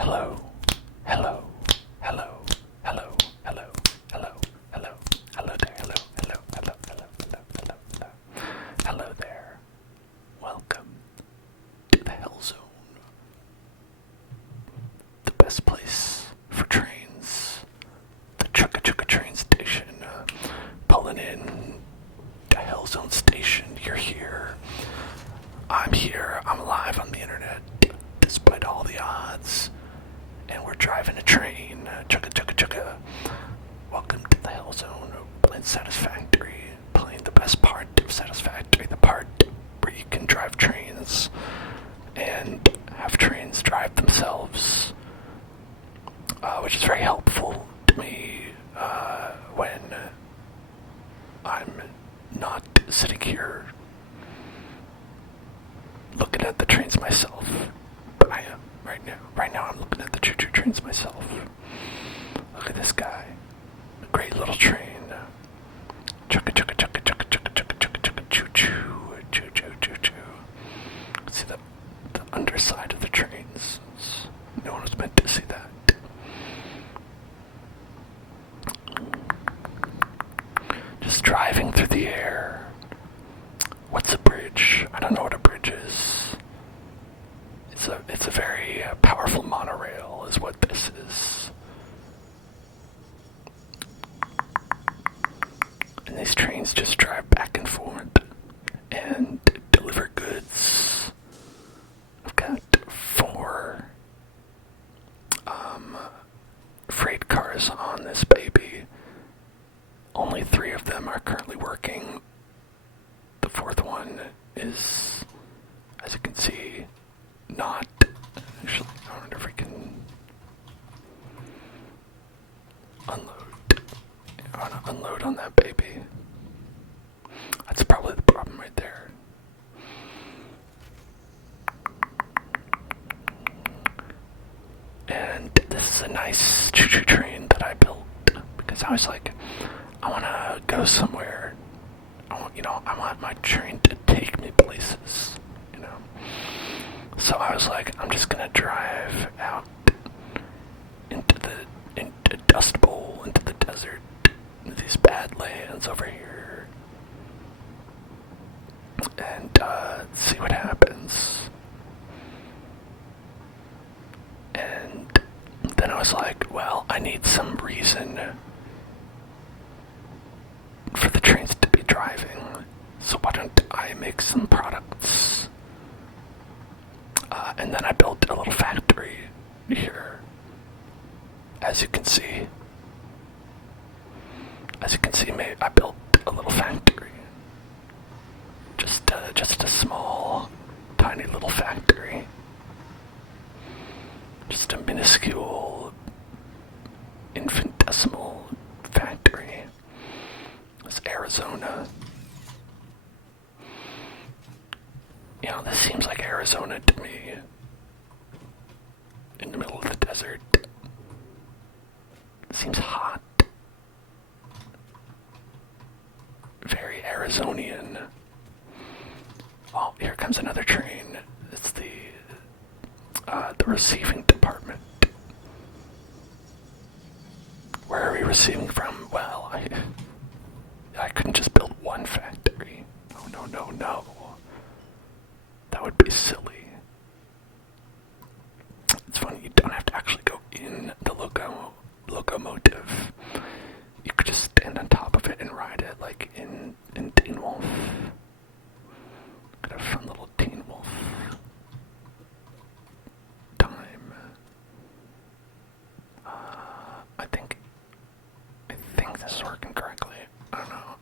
Hello, hello, hello, hello, hello, hello, hello, hello there, hello, hello, hello, hello, hello, hello, hello, hello there. Welcome to the Hell Zone, the best place for trains, the Chugga train station, pulling in the Hell Zone station. You're here. I'm here. I'm live on the internet, despite all the odds. And we're driving a train. Chugga. Welcome to the Hell Zone. Playing Satisfactory. Playing the best part of Satisfactory. The part where you can drive trains and have trains drive themselves. Which is very helpful to me when I'm not sitting here looking at the trains myself. But I am right now. Right now I'm looking at the Choo trains myself. Look at this guy. A great little train. Chugga choo. See the underside of the trains. No one was meant to see that. Just driving through the air. What's a bridge? I don't know what a bridge is. It's a very powerful monorail is what this is. And these trains just drive back and forth and deliver goods. I've got 4 freight cars on this baby. Only 3 of them are currently working. The 4th one is, as you can see, not. Actually, I wonder if we can unload. I want to unload on that baby. That's probably the problem right there. And this is a nice choo-choo train that I built because I was like, I want to go somewhere. I want my train to take me places, So I was like, I'm just gonna drive out into Dust Bowl, into the desert, into these badlands over here, and see what happens. And then I was like, well, I need some reason for the trains to be driving, so why don't I make some products? And then I built a little factory here, as you can see. I built a little factory, just a small, tiny little factory, just a minuscule, infinitesimal factory. It's Arizona. This seems like Arizona to me. In the middle of the desert. It seems hot. Very Arizonian. Oh, here comes another train. It's the receiving department. Where are we receiving from? Well, I couldn't just build one factory. Oh, no. That would be silly. It's funny, you don't have to actually go in the locomotive. You could just stand on top of it and ride it, like in Teen Wolf. Got a fun little Teen Wolf time. I think this is working correctly. I don't know.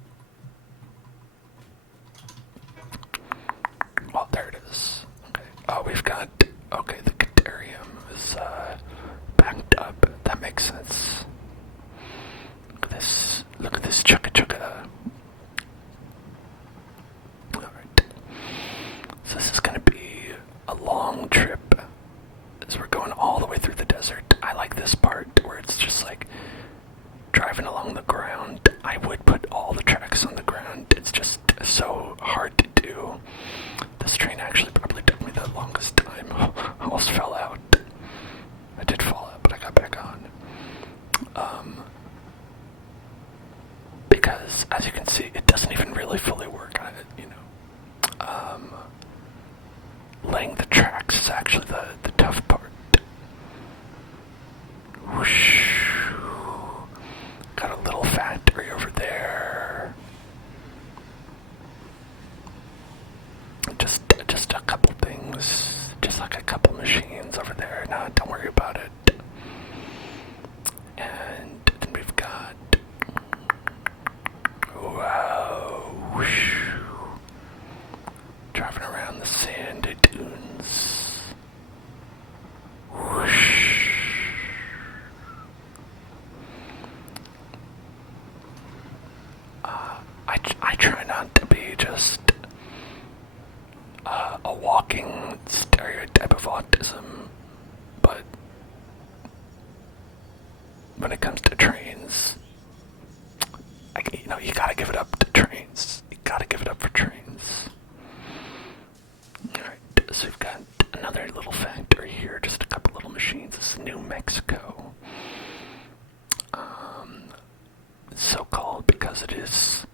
Well, there it is. Okay. Oh, we've got. Okay, the Caterium is backed up. That makes sense. Look at this chugga. Alright. So this is gonna be a long trip as we're going all the way through the desert. I like this part where it's just like driving along the ground. I would put all the tracks on the ground. It's just so hard to do. This train actually probably took me the longest time. I almost fell out. I didn't when it comes to trains, you gotta give it up to trains. You gotta give it up for trains. Alright, so we've got another little factory here, just a couple little machines. This is New Mexico. It's so called because it is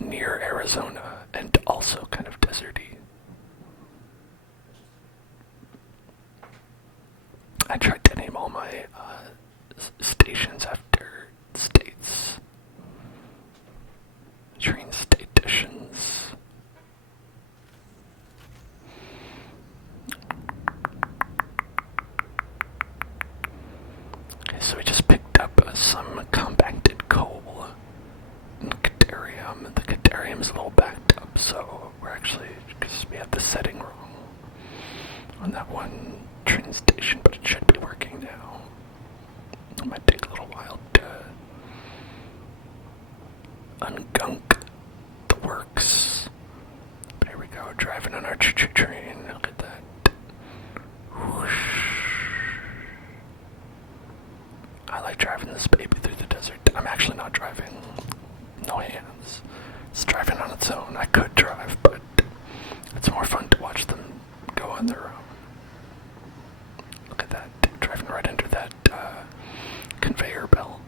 near Arizona and also kind of deserty. I tried to name all my stations after states. Train stations. Okay, so we just picked up some compacted coal and cadarium. The cadarium's a little backed up, so we're actually, because we have the setting wrong on that one train station, but it should be working now. It might take a little while to ungunk the works. But here we go, driving on our choo-choo train. Look at that. Whoosh. I like driving this baby through the desert. I'm actually not driving. No hands. It's driving on its own. I could drive, but it's more fun to watch them go on their own. Look at that. Driving right under that conveyor belt.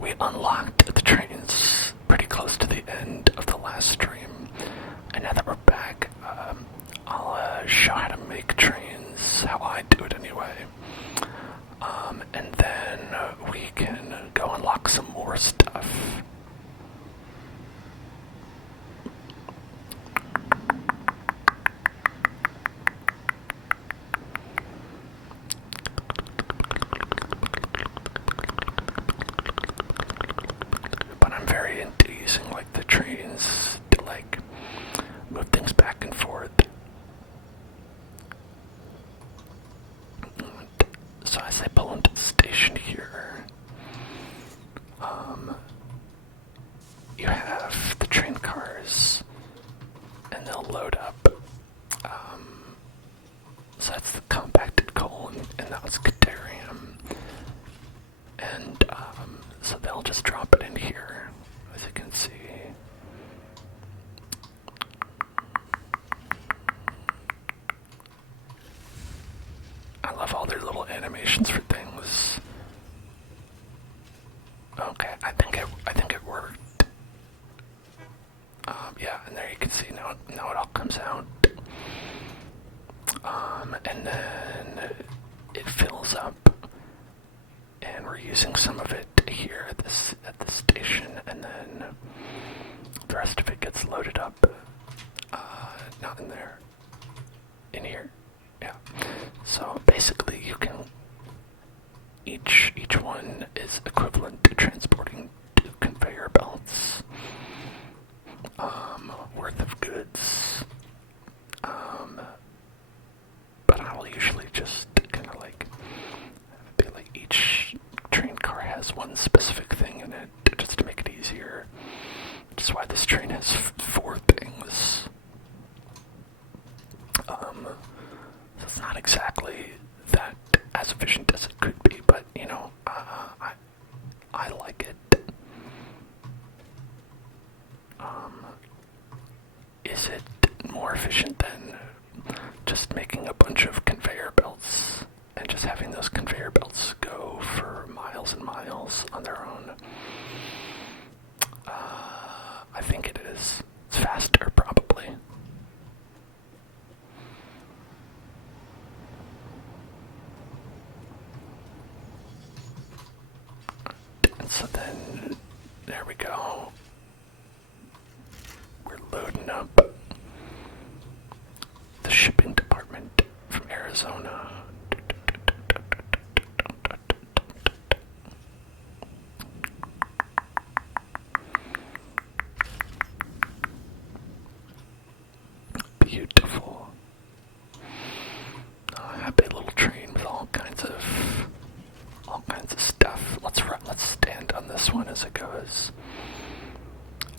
We unlocked the trains pretty close to the end of the last stream, and now that we're back, I'll show how to make trains, how I do it anyway, and then we can go unlock some more stuff. Move things back and forth. So as I pull into the station here, you have the train cars, and they'll load up. So that's the compacted coal, and that was cadarium. And so they'll just drop it in here, as you can see. I love all their little animations for things. Okay, I think it worked. Yeah, and there you can see now it all comes out. And then it fills up, and we're using some of it here at this station, and then the rest of it gets loaded up. Not in there. In here. Yeah. So basically you can each one is equivalent to transporting 2 conveyor belts worth of goods. But I'll usually just kind of be like each train car has one specific thing in it just to make it easier. Which is why this train has 4 things. So it's not exactly that as efficient as it could be, but I like it. Is it more efficient than just making a bunch of conveyor belts and just having those conveyor belts go for miles and miles on their own? I think it is. It's faster, probably. And so then, there we go. We're loading up the shipping department from Arizona. Beautiful. Happy little train with all kinds of stuff. Let's stand on this one as it goes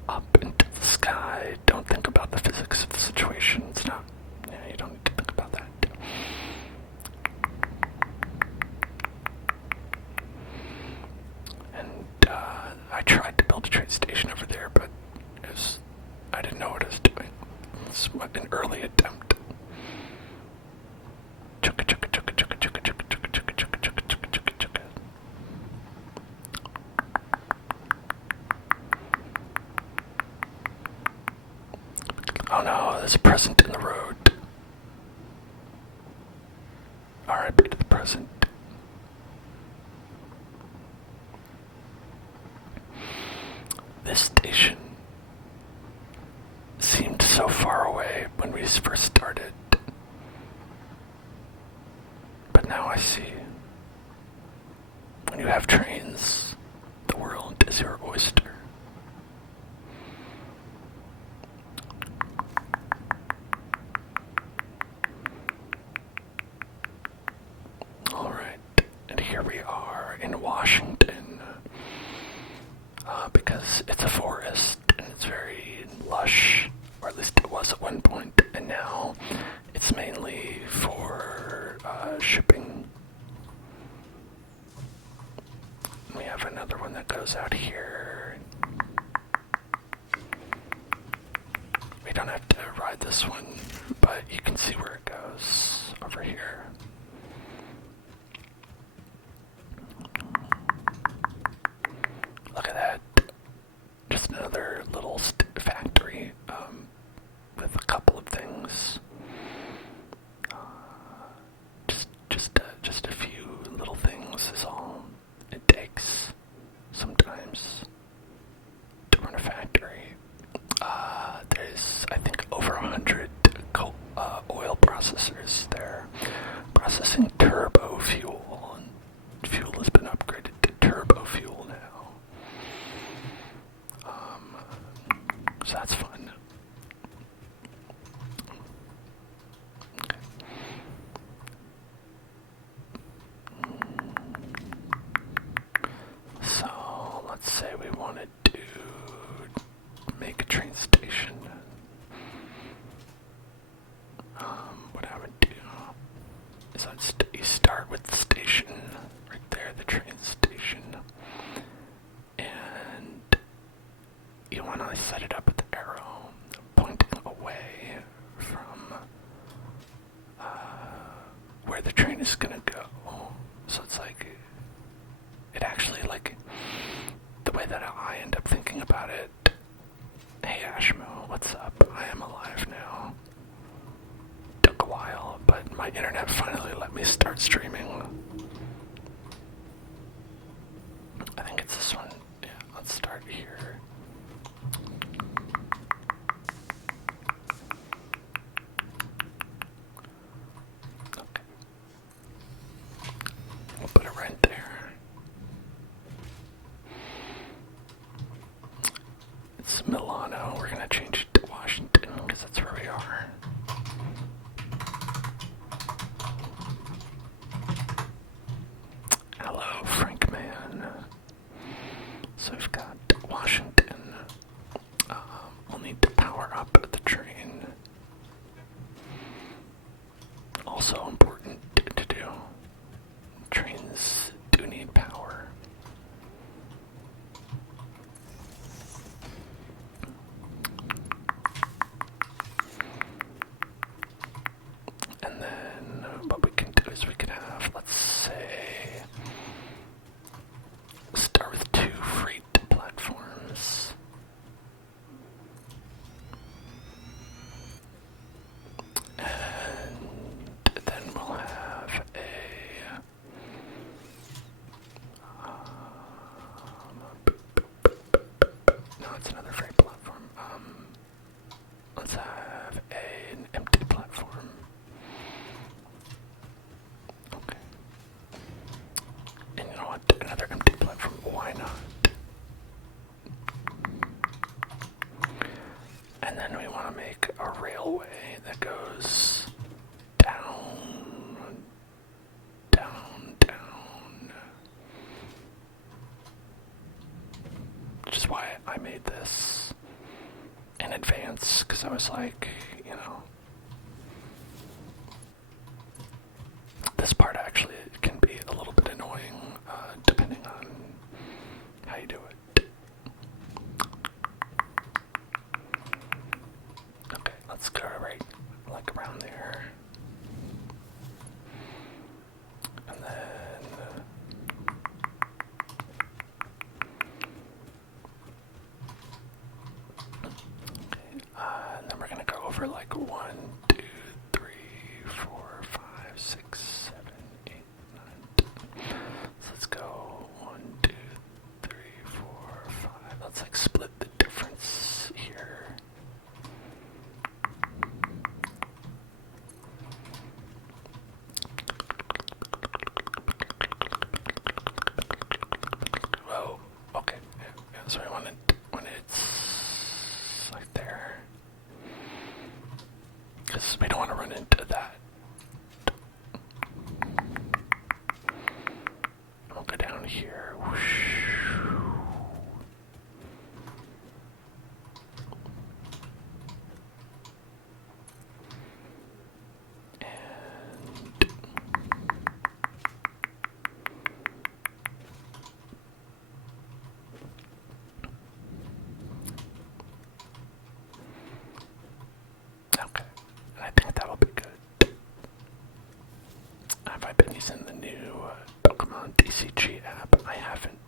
up into the sky. Don't think about the physics of the situation. It's not. Yeah, you don't need to think about that. an early attempt. Chugga, chugga, chugga, chugga, chugga, chugga, chugga, chugga, chugga, chugga, chugga, chugga, chugga. Oh no, there's a present in the road. R.I.P. to the present. This station seemed so far away when we first started, but now I see. When you have trains, the world is your oyster. Alright, and here we are in Washington, because it's a forest and it's very lush, or at least it was at one point, and now it's mainly for shipping. We have another one that goes out here. We don't have to ride this one, but you can see where it goes over here. Look at that. Just another little factory with a couple of things. Just a few little things is all it takes sometimes to run a factory. There's, I think, over 100 oil processors there processing turbo fuel, and fuel has been upgraded to turbo fuel now. So that's fun. Okay. So let's say we wanted to make a train station. What I would do is you start with the station right there, the train station, and you want to set it up with the arrow pointing away from where the train is gonna go. So it's like, it actually, like, the way that I end up thinking about it. Hey Ashmo, what's up? I am alive now. Took a while, but my internet finally let me start streaming. I think it's this one. Yeah, let's start here. Okay. We'll put it right there. It's Milano. We're gonna change it to Washington because that's where we are. Hello, Frank Man. So we've got Washington. We'll need to power up the train. Also important to do. Trains do need power. And then what we can do is we can have, let's say, start with 2 freight platforms. And then we'll have a no, it's another freight platform. Let's have an empty platform. Okay. And you know what? Another empty platform. Why not? And then we want to make a railway that goes down, down, down. Which is why I made this in advance, because I was like, you know, this part actually can be a little bit annoying, depending on how you do it. Okay, let's go right want to run into that. I'll go down here. Whoosh. Have I been using the new Pokemon TCG app? I haven't.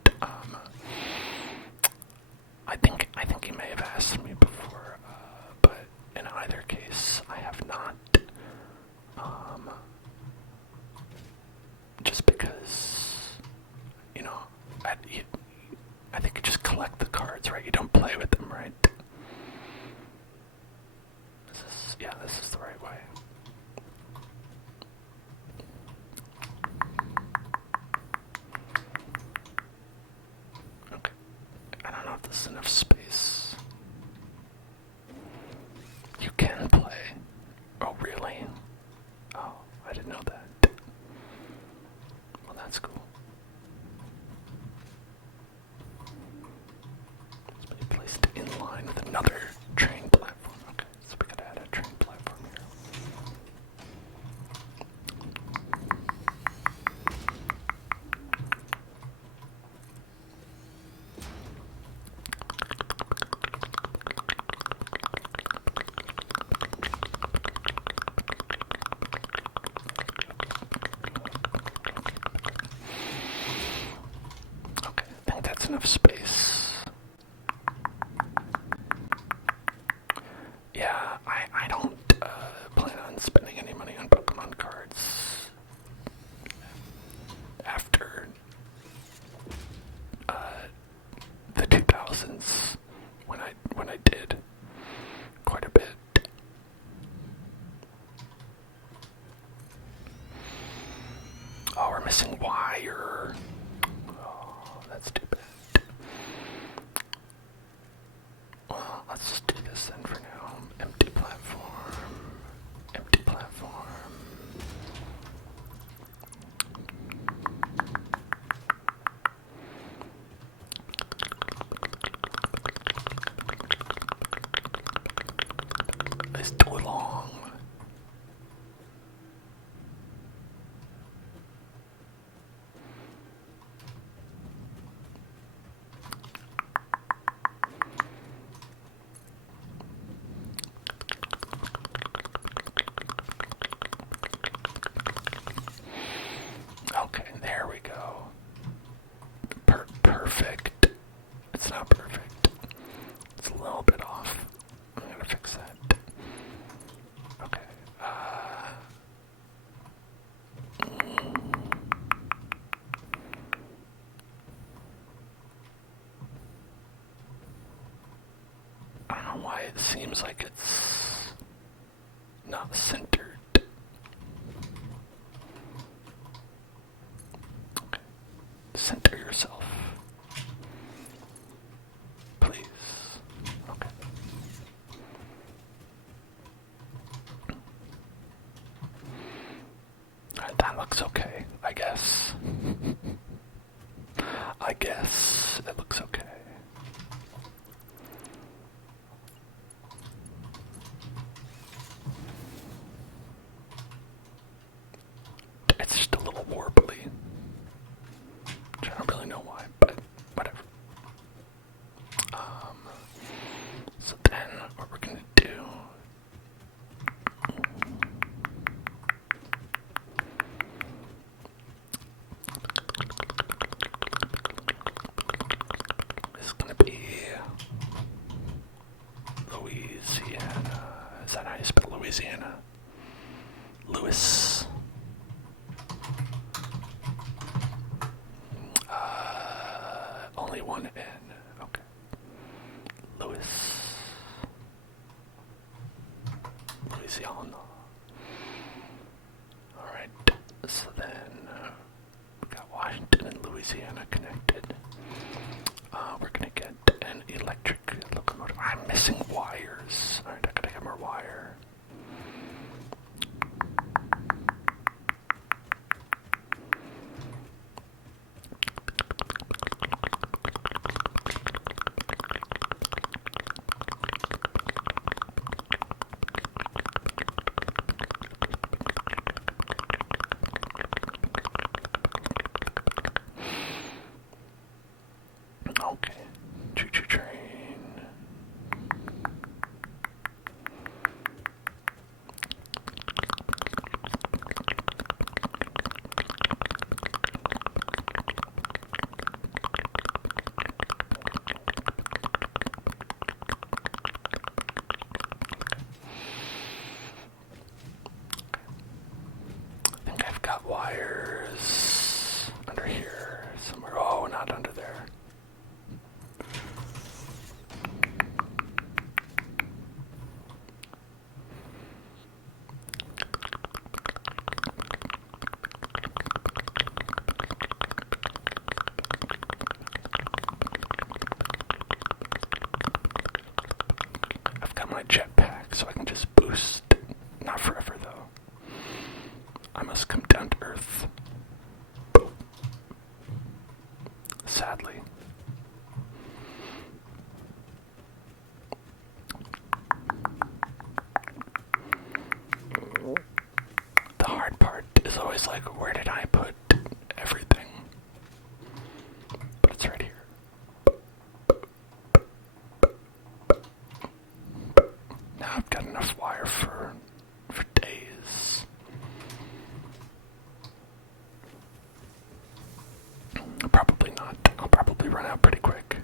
I think you may have asked me before, but in either case, I have not. Just because, I think you just collect the cards, right? You don't play with them, right? This is the right way. Okay. I don't know if there's enough space. You can play. Oh, really? Oh, I didn't know that. Well, that's cool. It's been placed in line with another train platform. Okay, so we gotta add a train platform here. Okay, I think that's enough space. Yeah, I don't plan on spending any money on Pokemon cards after the 2000s when I did quite a bit. Oh, we're missing wire. Oh, that's too bad. Well, let's just do this then for now. Empty platform. Empty platform. It's too long. Okay, there we go. Perfect. It's not perfect. It's a little bit off. I'm gonna fix that. Okay. I don't know why it seems like it's not centered. Okay. Center yourself. Please. Okay. Alright, that looks okay, I guess. I guess it looks okay. It's just a little warbly. Which I don't really know why, but whatever. So then what we're gonna do is gonna be Louisiana. Is that how you spell Louisiana? Louis. Only one N. Okay. Louis. Louisiana. Alright. So then we got Washington and Louisiana connected. We're gonna get an electric locomotive. I'm missing wires. Alright, I gotta get more wire. wires under here somewhere. Oh, not under there. I've got my jetpack, so I can just boost. Not forever, though. I must come down to Earth. Sadly. The hard part is always like, where did I put everything? But it's right here. Now I've got enough wire for days. Probably not. I'll probably run out pretty quick.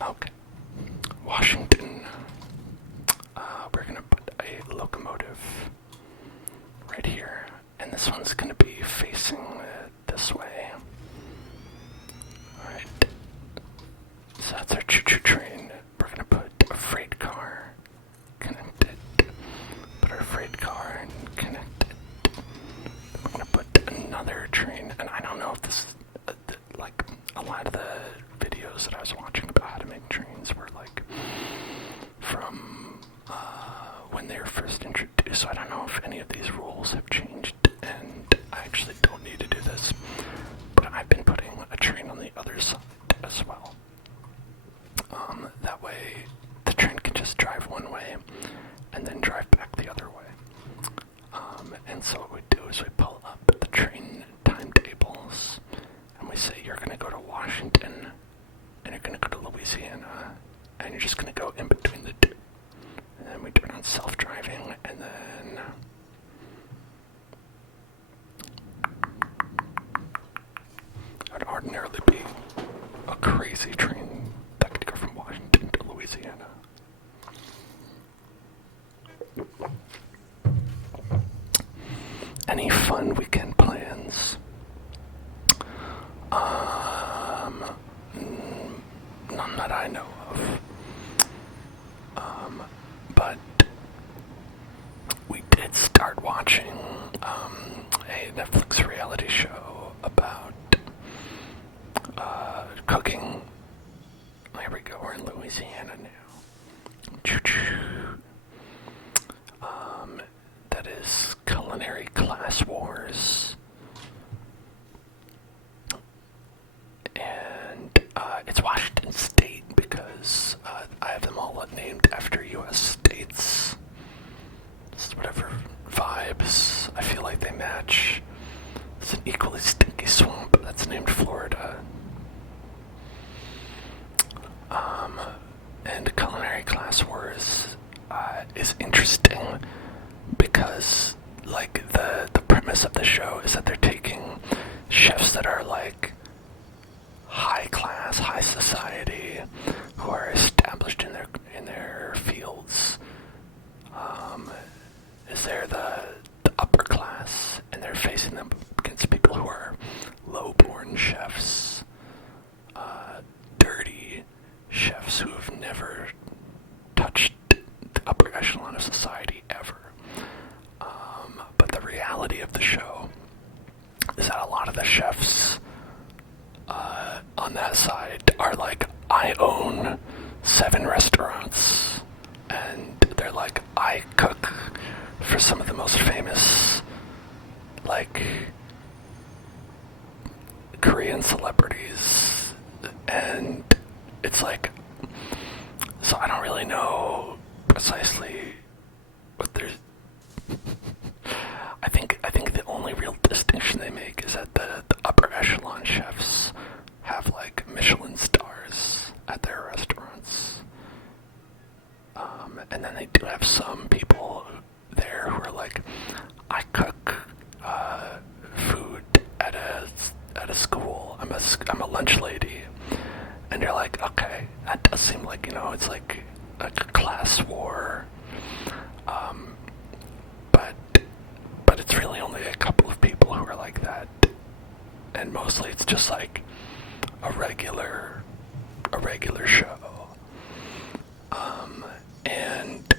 Okay. Washington. We're going to put a locomotive right here. And this one's going to be facing this way. Alright. So that's our choo-choo train. We're going to put a freight car connected. Put our freight car connected. We're going to put another train. And I don't know if this, like, a lot of the videos that I was watching about how to make trains were like from when they were first introduced, so I don't know if any of these rules have changed, and I actually don't need to do this, but I've been putting a train on the other side as well. That way the train can just drive one way and then drive back the other way. And so what we do is we pull up the train timetables and we say you're going to go to Washington and you're going to go to Louisiana and you're just going to go in between the two. And then we turn on self-driving, and then it would ordinarily be a crazy train that could go from Washington to Louisiana. Any fun weekend plans? None that I know of. But we did start watching a Netflix reality show about cooking. Here we go, we're in Louisiana now. Choo-choo. That is Culinary Class Wars. And it's Washington State because I have them all named after U.S. states. Just whatever vibes I feel like they match. It's an equally stinky swamp that's named Florida. And Culinary Class Wars is interesting because, like, the premise of the show is that they're taking chefs that are, like, high class, high society, who are established in their fields. Is there the upper class, and they're facing them against people who are low-born chefs, dirty chefs who have never touched the upper echelon of society ever. But the reality of the show is that a lot of the chefs on that side are like, I own 7 restaurants, and they're like, I cook for some of the most famous, like, Korean celebrities, and it's like, so I don't really know precisely what there's. I think the only real distinction they make is that the upper echelon chefs have like Michelin stars at their restaurants, okay, that does seem like, it's like a class war. But it's really only a couple of people who are like that. And mostly it's just like a regular show. And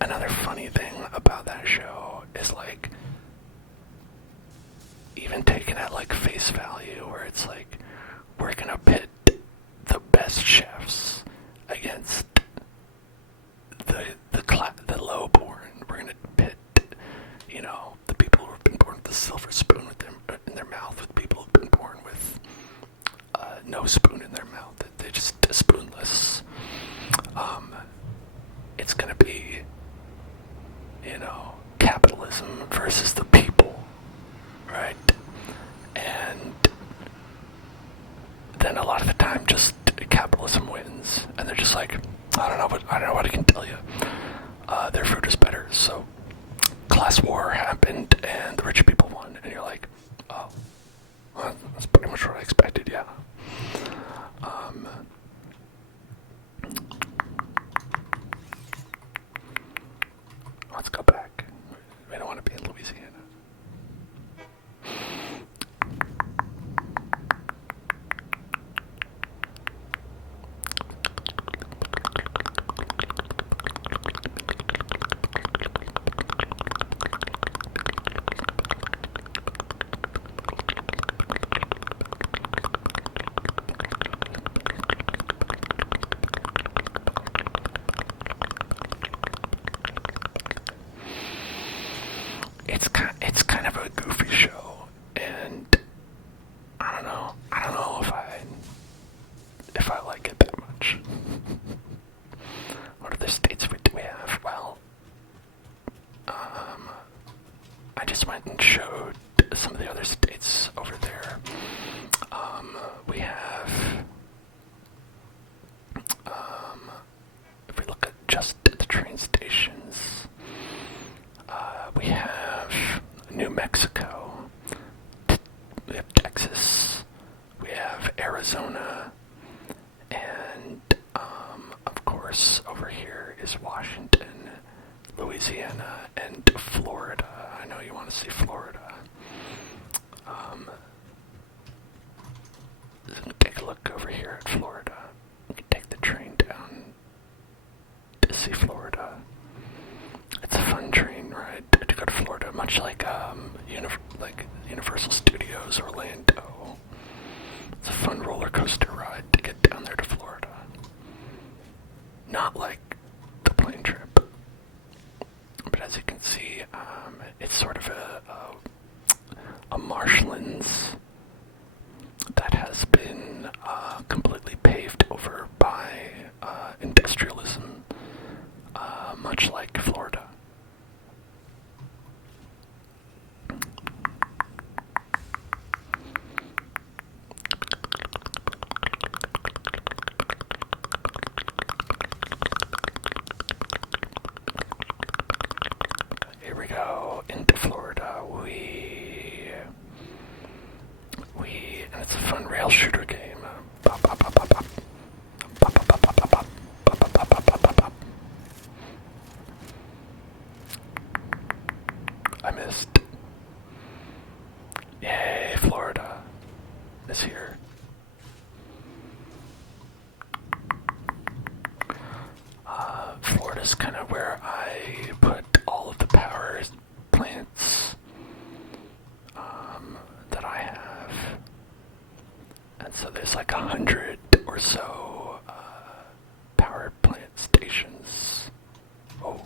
another funny thing about that show is like, even taken at like face value, where it's like, we're gonna pit the best chefs against the lowborn. We're gonna pit, the people who have been born with a silver spoon with them in their mouth with people who've been born with no spoon in their mouth. They're just spoonless. It's gonna be, capitalism versus the people, right? And then a lot of the time, just capitalism wins, and they're just like, I don't know what I can tell you. Their food is better, so class war happened, and the rich people won, and you're like, oh, well, that's pretty much what I expected, yeah. Let's go back. We don't want to be in Louisiana. It's kind of a goofy show, and I don't know if I like it that much. What other states do we have? Well, I just went and showed some of the other states over there. We have, if we look at just the train stations, we have New Mexico, we have Texas, we have Arizona, and of course over here is Washington, Louisiana, and Florida. I know you want to see Florida. Take a look over here at Florida. You can take the train down to see Florida. It's a fun train ride to go to Florida, much like Universal Studios Orlando. It's a fun roller coaster ride to get down there to Florida. Not like the plane trip, but as you can see, it's sort of a marshlands that has been completely paved over by industrialism, much like Florida. Here we go into Florida. And it's a fun rail shooter game. Bop, bop, bop, bop, bop. Bop, bop, bop, bop, bop, bop. Bop, bop, bop, bop, bop, bop, bop. I missed. Yay, Florida is here. Florida's kind of where I put all of the power plants that I have. And so there's like 100 or so power plant stations. Oh.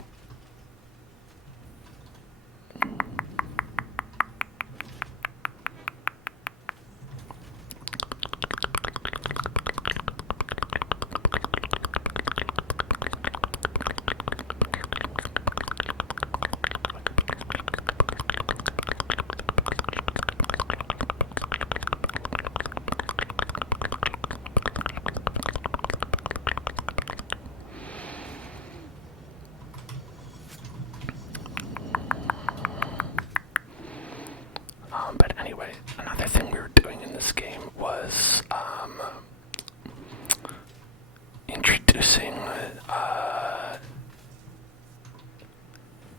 introducing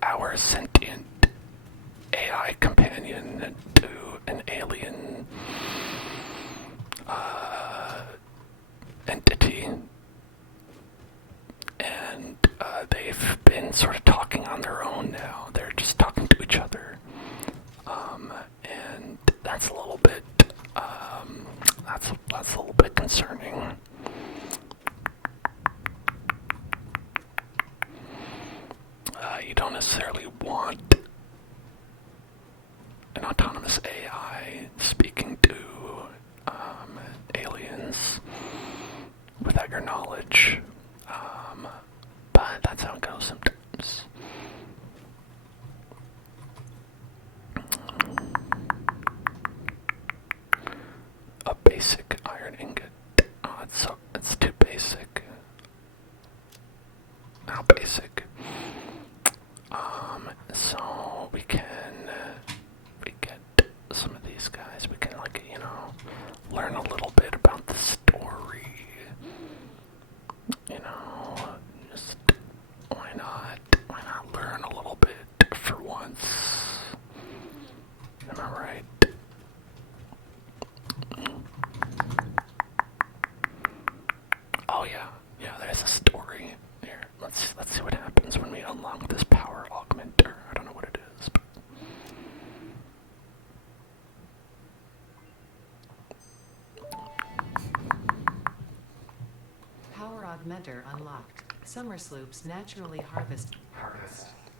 our sentient AI companion to an alien entity, and they've been sort of talking on their own now. They're just talking to each other, and that's a little bit that's a little bit concerning. You don't necessarily want an autonomous AI speaking to aliens without your knowledge, but that's how it goes sometimes. A basic iron ingot. Oh, it's too basic. How basic? So we get some of these guys. We can, like, learn a little bit about the story. Just why not? Why not learn a little bit for once? Am I right? Oh yeah, there's a story here. Let's see what happens when we unlock this power augmenter. I don't know what it is, but power augmenter unlocked. Summer sloops naturally harvest.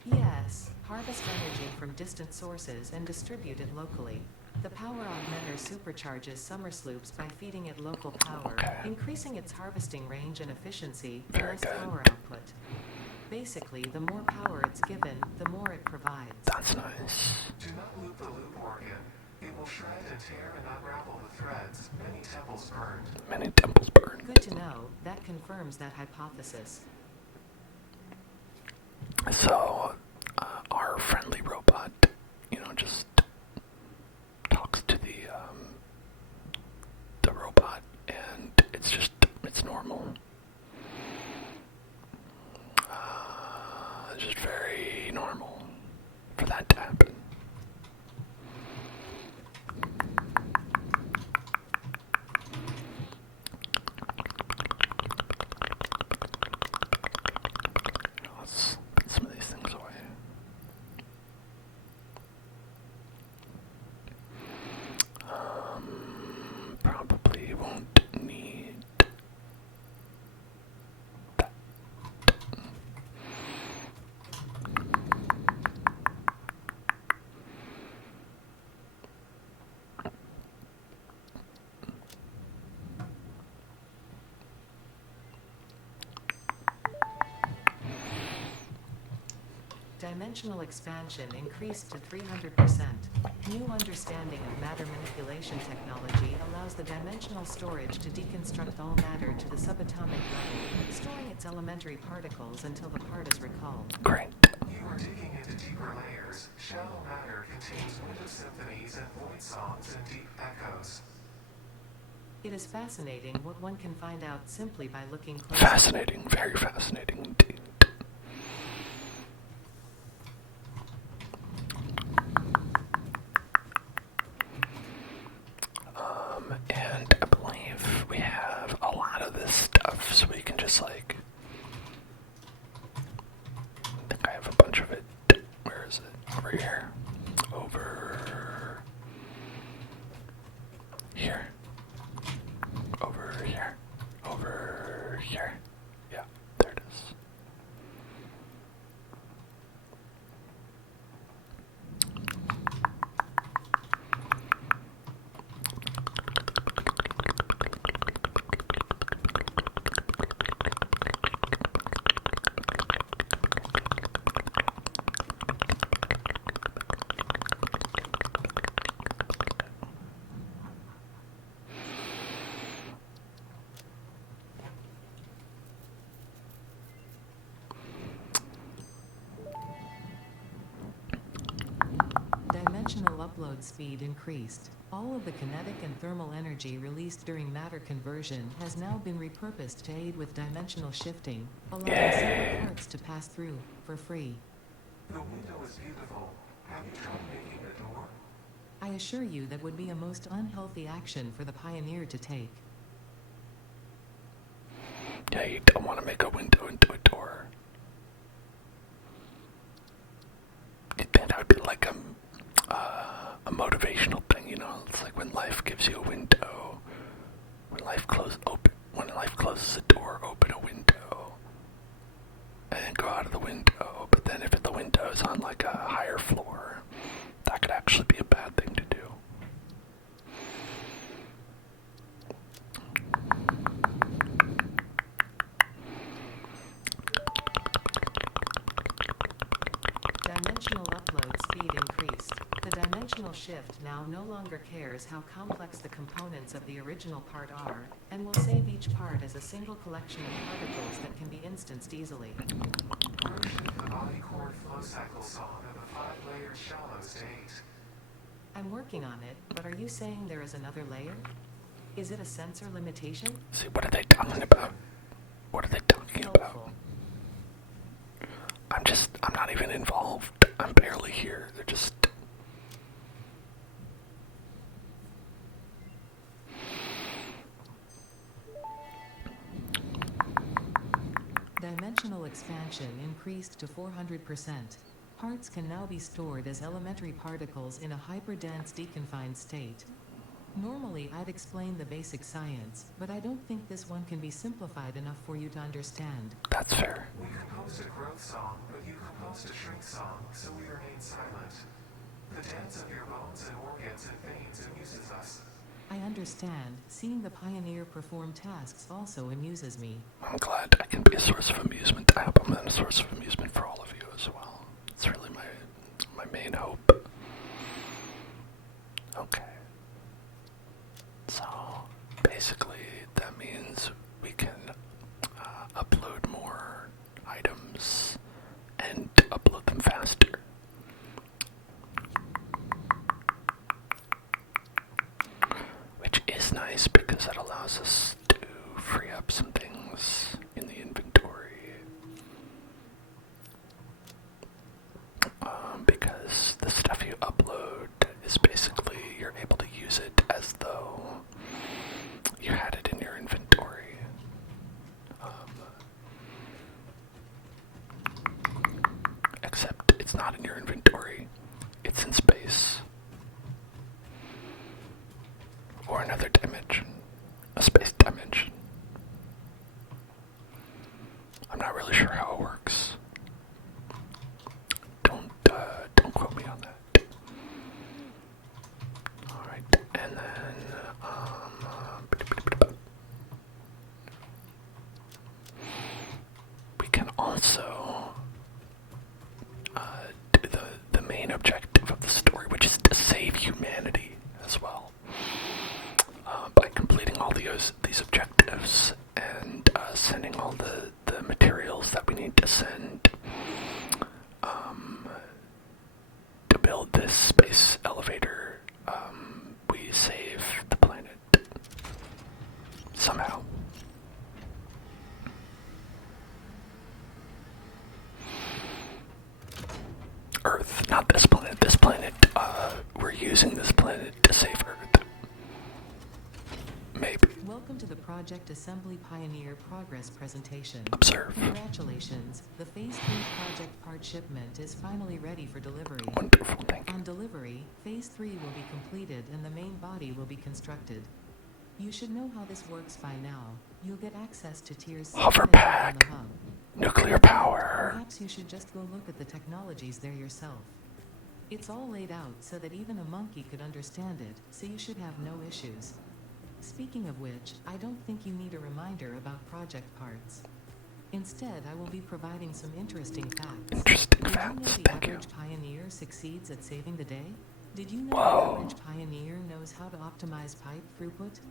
Yes, harvest energy from distant sources and distribute it locally. The power augmenter supercharges summer sloops by feeding it local power, increasing its harvesting range and efficiency, Very less good. power output. Basically, the more power it's given, the more it provides. that's nice. Do not loop the loop organ. It will shred and tear and unravel the threads. Many temples burned. Many temples burn. Good to know. That confirms that hypothesis. So, our friendly robot, just talks to the robot, and it's normal. It's just very normal for that to happen. Let's put some of these things away. Probably won't need that. Dimensional expansion increased to 300%. New understanding of matter manipulation technology allows the dimensional storage to deconstruct all matter to the subatomic level, storing its elementary particles until the part is recalled. Great. You are digging into deeper layers. Shallow matter contains window symphonies and void songs and deep echoes. It is fascinating what one can find out simply by looking closely. Fascinating. Very fascinating indeed. And I believe we have a lot of this stuff, so we can just, I think I have a bunch of it. Where is it? Over here. Over here. Over here. Over here. Yeah, there it is. upload speed increased. All of the kinetic and thermal energy released during matter conversion has now been repurposed to aid with dimensional shifting, allowing separate parts to pass through, for free. The window is beautiful. Have you tried making a door? I assure you that would be a most unhealthy action for the pioneer to take. Yeah, you don't want to make a window into a door. You'd think that would be like a motivational thing, you know? It's like when life gives you a window. When life closes a door, open a window. And go out of the window. But then if the window is on like a higher floor, that could actually be a bad thing to do. Dimensional upload speed increased. The dimensional shift now no longer cares how complex the components of the original part are, and will save each part as a single collection of particles that can be instanced easily. Version of the body chord flow cycle song of the 5-layered shallow state. I'm working on it, but are you saying there is another layer? Is it a sensor limitation? See, what are they talking about? What are they talking about? Helpful. I'm not even involved. I'm barely here. They're just... Dimensional expansion increased to 400%. Parts can now be stored as elementary particles in a hyperdense deconfined state. Normally, I'd explain the basic science, but I don't think this one can be simplified enough for you to understand. That's fair. We composed a growth song, but you composed a shrink song, so we remain silent. The dance of your bones and organs and veins amuses us. I understand. Seeing the pioneer perform tasks also amuses me. I'm glad I can be a source of amusement. I hope I'm a source of amusement for all of you as well. It's really my main hope. Okay. So, basically, that means we can upload more items and upload them faster. Which is nice because it allows us to free up some things in the inventory. Because the stuff you upload is basically, you're able to use it as though you had it in your inventory. Except it's not in your inventory, it's in space. Or another dimension. A space dimension. I'm not really sure how it works. Don't quote me on that. Alright, and then, we can also do the main objective of the story, which is to save humanity as well. By completing all these objectives and sending all the materials that we need to send to build this space elevator, we save the planet somehow. Earth, not this planet. This planet, we're using this planet to save Earth. Maybe. Welcome to the Project Assembly Pioneer Progress presentation. Observe. Congratulations, the Phase 3 project part shipment is finally ready for delivery. Wonderful, thank you. On delivery, Phase 3 will be completed and the main body will be constructed. You should know how this works by now. You'll get access to tiers 7 Hover and 8 on pack. the hub. Nuclear power. Perhaps you should just go look at the technologies there yourself. It's all laid out so that even a monkey could understand it, so you should have no issues. Speaking of which, I don't think you need a reminder about project parts. Instead, I will be providing some interesting facts. Interesting Did facts, you know the thank you. average pioneer succeeds at saving the day? Did you know Whoa. the average pioneer knows how to optimize pipe throughput?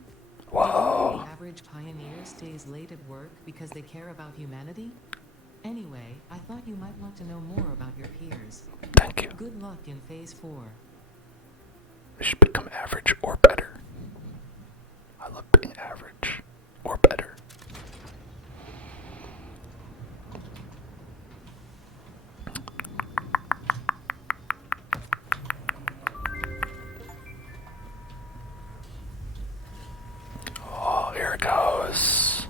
Whoa. The average pioneer stays late at work because they care about humanity? Anyway, I thought you might want to know more about your peers. Thank you. Good luck in Phase 4. I should become average or better. I love being average or better. Oh, here it goes.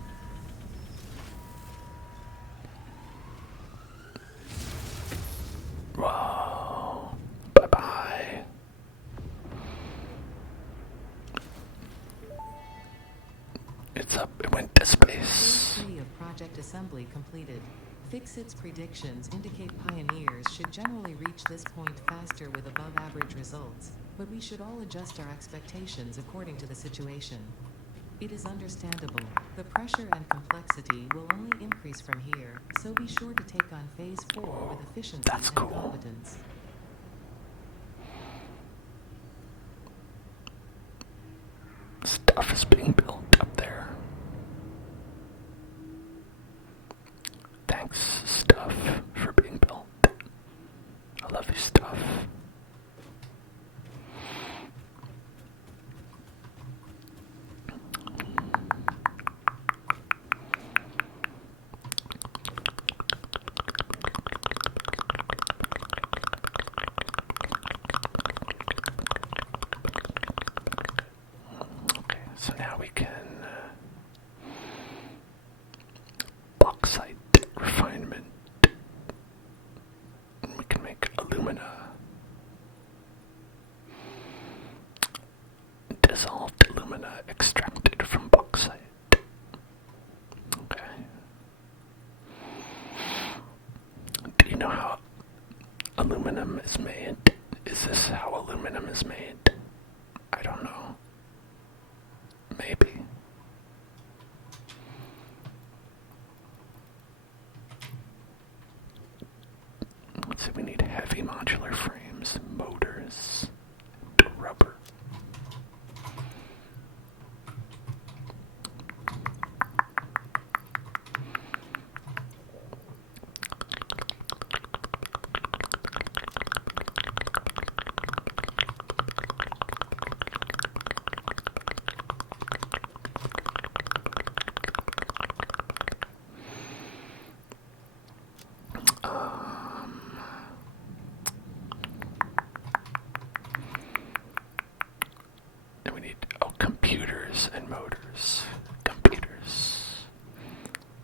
Whoa. Bye-bye. It's up. It went to space. Phase 3 of project assembly completed. Fixit's predictions indicate pioneers should generally reach this point faster with above-average results, but we should all adjust our expectations according to the situation. It is understandable. The pressure and complexity will only increase from here, so be sure to take on Phase 4 with efficiency That's and cool. competence. Stuff is being built up there. Thanks, stuff, for being built. I love you, stuff. Okay, so now we can bauxite refinement. And we can make alumina. Dissolved alumina extracted from bauxite. Okay. Do you know how aluminum is made? Is this how aluminum is made? I don't know. Maybe. Let's see, we need heavy modular frames, motors, rubber. And we need, computers and motors. Computers.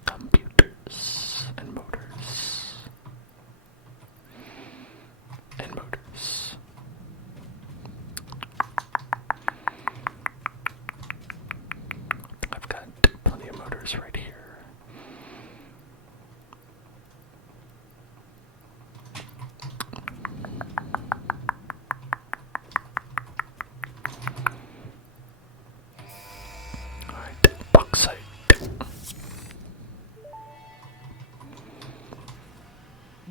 Computers and motors. And motors. I've got plenty of motors right here. Alright, bauxite.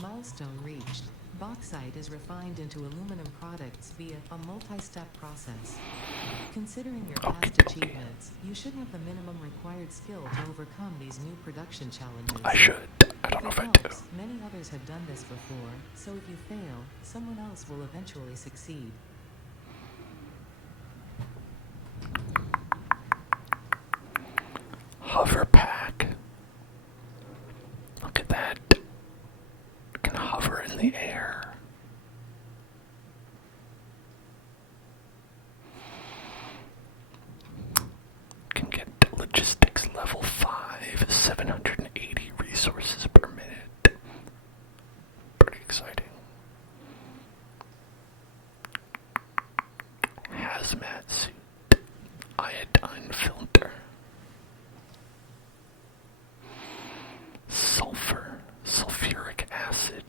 Milestone reached. Bauxite is refined into aluminum products via a multi-step process. Considering your past Okey-dokey. achievements, you should have the minimum required skill to overcome these new production challenges. I should. I don't know if I do. Helps. Many others have done this before, so if you fail, someone else will eventually succeed. Hover pack. Look at that. It can hover in the air. Can get logistics level 5, 780 resources per minute. Pretty exciting. Hazmat suit. Iodine filter. Sulfur, sulfuric acid.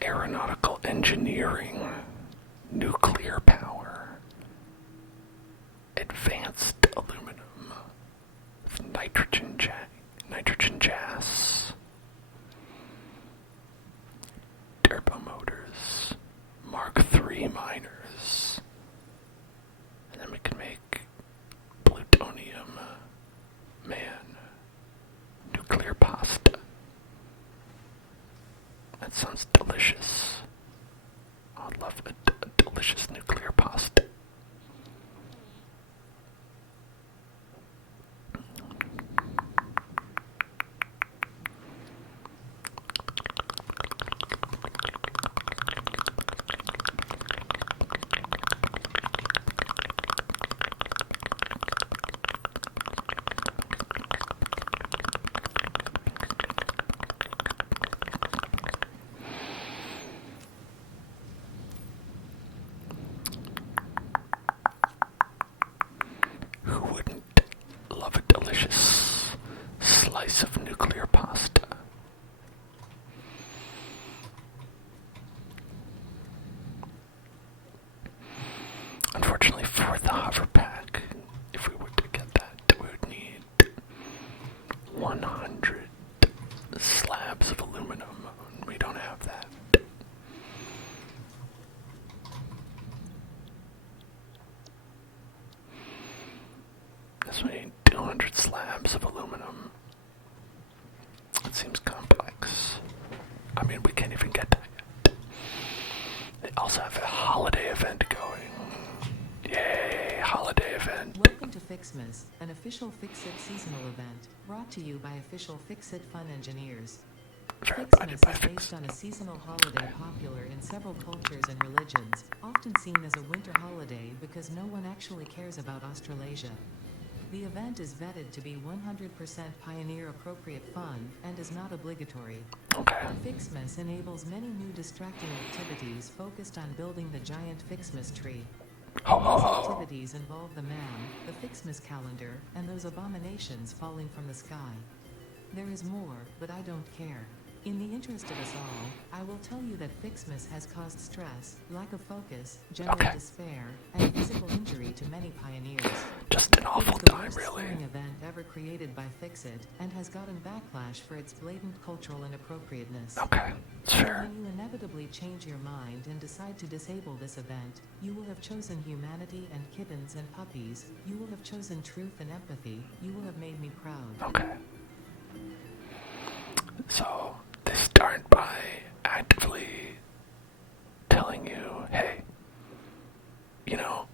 Aeronautical engineering, nuclear power, advanced aluminum with nitrogen gas, turbo motors, Mark III miners, and then we can make plutonium. Man, love a delicious nuclear pasta. Who wouldn't love a delicious slice of nuclear pasta? Unfortunately for the hover pack, if we were to get that, we would need 100 slabs of aluminum. We don't have that. This we need 200 slabs of aluminum. It seems complex. I mean, we can't even get that yet. They also have a holiday event going. Yay, holiday event. Welcome to Fixmas, an official Fix-It seasonal event, brought to you by official Fix-It Fun engineers. Verified by Fixmas is Fix. based on a seasonal holiday popular in several cultures and religions, often seen as a winter holiday because no one actually cares about Australasia. The event is vetted to be 100% pioneer-appropriate fun and is not obligatory. Okay. Fixmas enables many new distracting activities focused on building the giant Fixmas tree. Ho ho These ho. activities involve the man, the Fixmas calendar, and those abominations falling from the sky. There is more, but I don't care. In the interest of us all, I will tell you that Fixmas has caused stress, lack of focus, general Okay. despair, and physical injury to many pioneers. Just an It awful is the time, worst really. sporting event ever created by Fix-It, and has gotten backlash for its blatant cultural inappropriateness. Okay, it's fair. When you inevitably change your mind and decide to disable this event, you will have chosen humanity and kittens and puppies, you will have chosen truth and empathy, you will have made me proud. Okay. So, they start by actively telling you, hey, you know,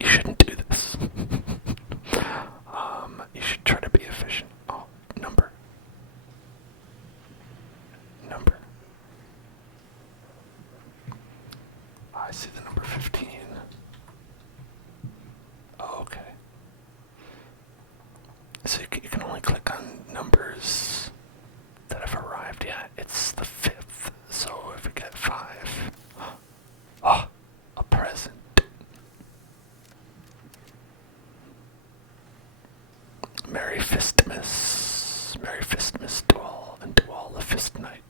you shouldn't do this. You should try to be efficient. Oh, number. I see the number 15. Oh, okay. So you can only click on numbers that have arrived yet. It's the 5th. So if we get 5. Oh, a present. Merry Fistmas to all, and to all a fist night.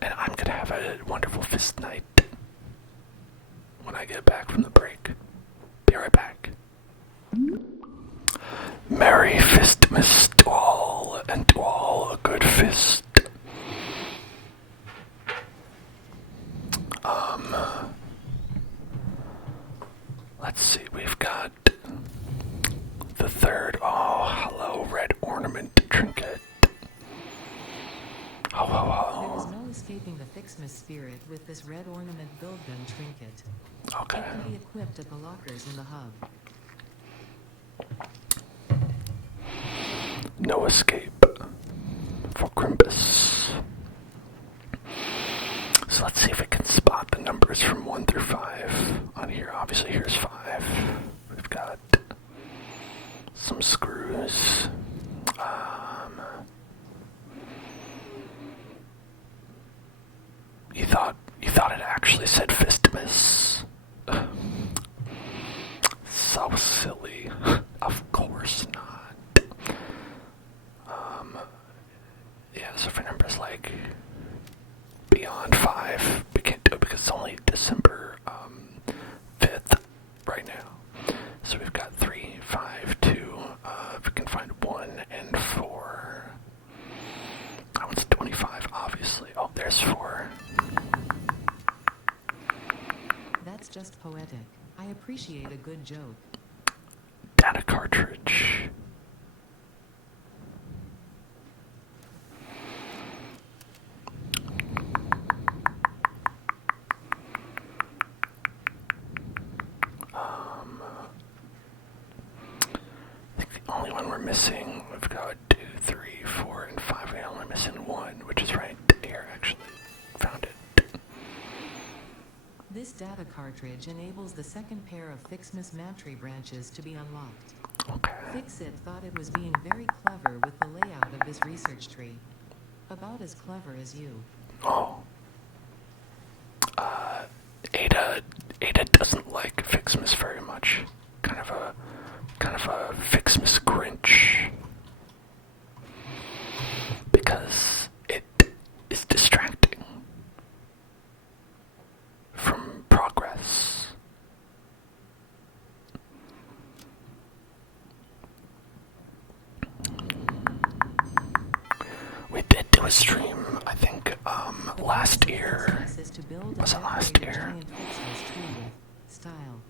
And I'm gonna have a wonderful fist night when I get back from the break. Be right back. Merry Fistmas to all, and to all a good fist. Let's see, we've got the 3rd. Oh, hello, red ornament trinket. Oh, There is oh, no escaping the Fixmas spirit with this red ornament build gun trinket. oh. Okay. It can be equipped at the lockers in the hub. No escape for Crimbus. So let's see if we can spot the numbers from 1 through 5 on here. Obviously, here's 5. We've got some screws. You thought it actually said Fistmas. So silly. Of course not. Yeah, so for numbers like beyond 5, we can't do it because it's only December 5th right now. So we've got 3, 5, 2, if we can find 1 and 4. That one's 25, obviously. Oh, there's 4. That's just poetic. I appreciate a good joke. Data cartridge. missing, we've got 2, 3, 4, and 5. We're only missing 1, which is right here, actually. Found it. This data cartridge enables the second pair of Fixmas Mantry branches to be unlocked. Okay. Fixit thought it was being very clever with the layout of this research tree. About as clever as you. Oh. Ada doesn't like Fixmas very much. Kind of a Fixmas Grinch. Because it is distracting from progress. We did do a stream, I think, last year. Was it last year? Style.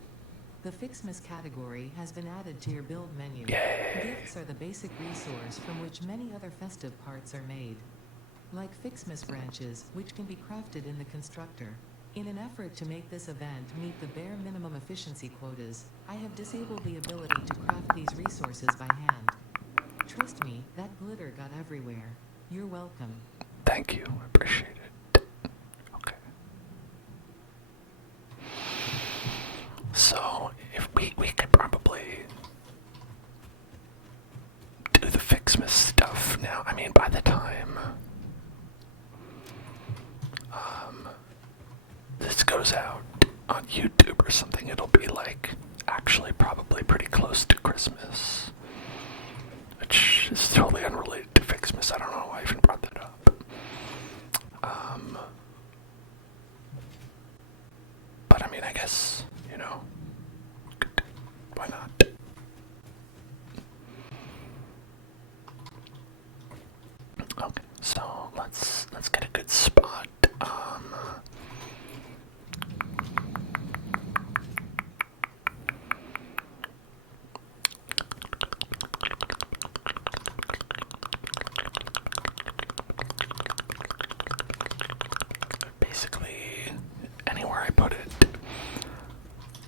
The Fixmas category has been added to your build menu. Yay. Gifts are the basic resource from which many other festive parts are made. Like Fixmas branches, which can be crafted in the constructor. In an effort to make this event meet the bare minimum efficiency quotas, I have disabled the ability to craft these resources by hand. Trust me, that glitter got everywhere. You're welcome. Thank you, I appreciate it. Okay. So, if we could probably do the Fixmas stuff now. I mean, by the time this goes out on YouTube or something, it'll be like actually probably pretty close to Christmas. Which is totally unrelated to Fixmas. I don't know why I even brought that up. But I mean, I guess, why not? Okay, so let's get a good spot. Basically, anywhere I put it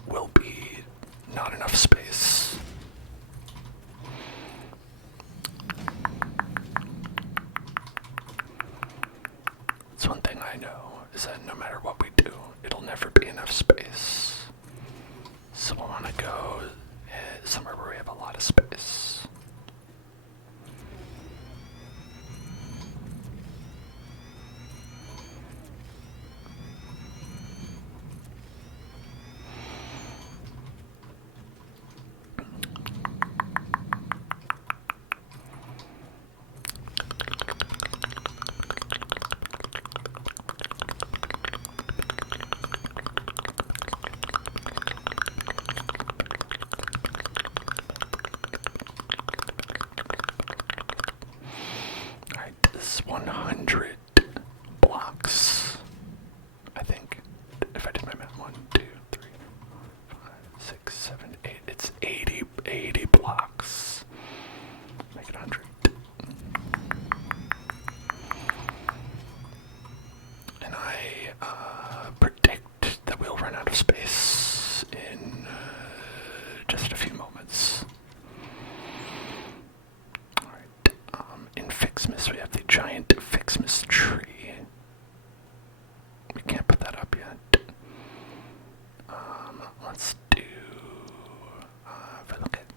will be not enough space. It's one thing I know, is that no matter what we do, it'll never be enough space. So we want to go somewhere where we have a lot of space. Alright, this is 100 blocks, I think, if I did my math. 1, 2, 3, 5, 6, 7, 8. It's 80 blocks. Make it 100. And I predict that we'll run out of space in just a few moments. Alright, in Fixmas we have the giant Fixmas tree. We can't put that up yet. Let's do, if I look at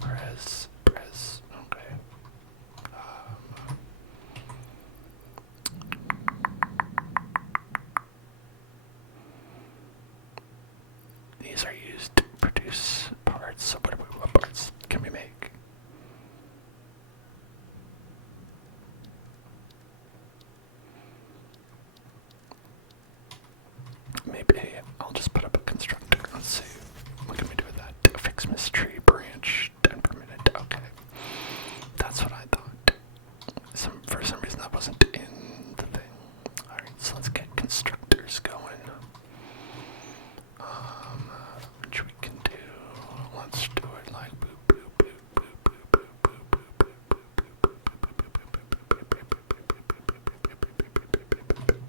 Prez, okay. These are used to produce parts, so what parts can we make? Maybe I'll just put up a constructor. Let's see. What can we do with that? A Fixmas tree branch, 10 per minute. Okay. That's what I thought. For some reason that wasn't in the thing. Alright, so let's get constructors going. Which we can do. Let's do it like boop boop boop boop boop boop boop boop boop boop boop boop.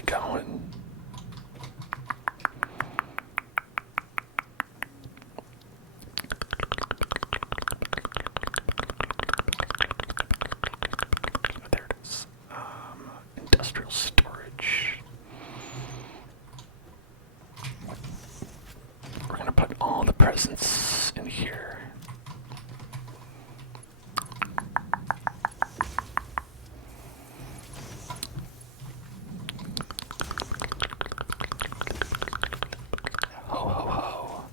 it going. There it is. Industrial storage. We're gonna put all the presents in here. Ho ho ho.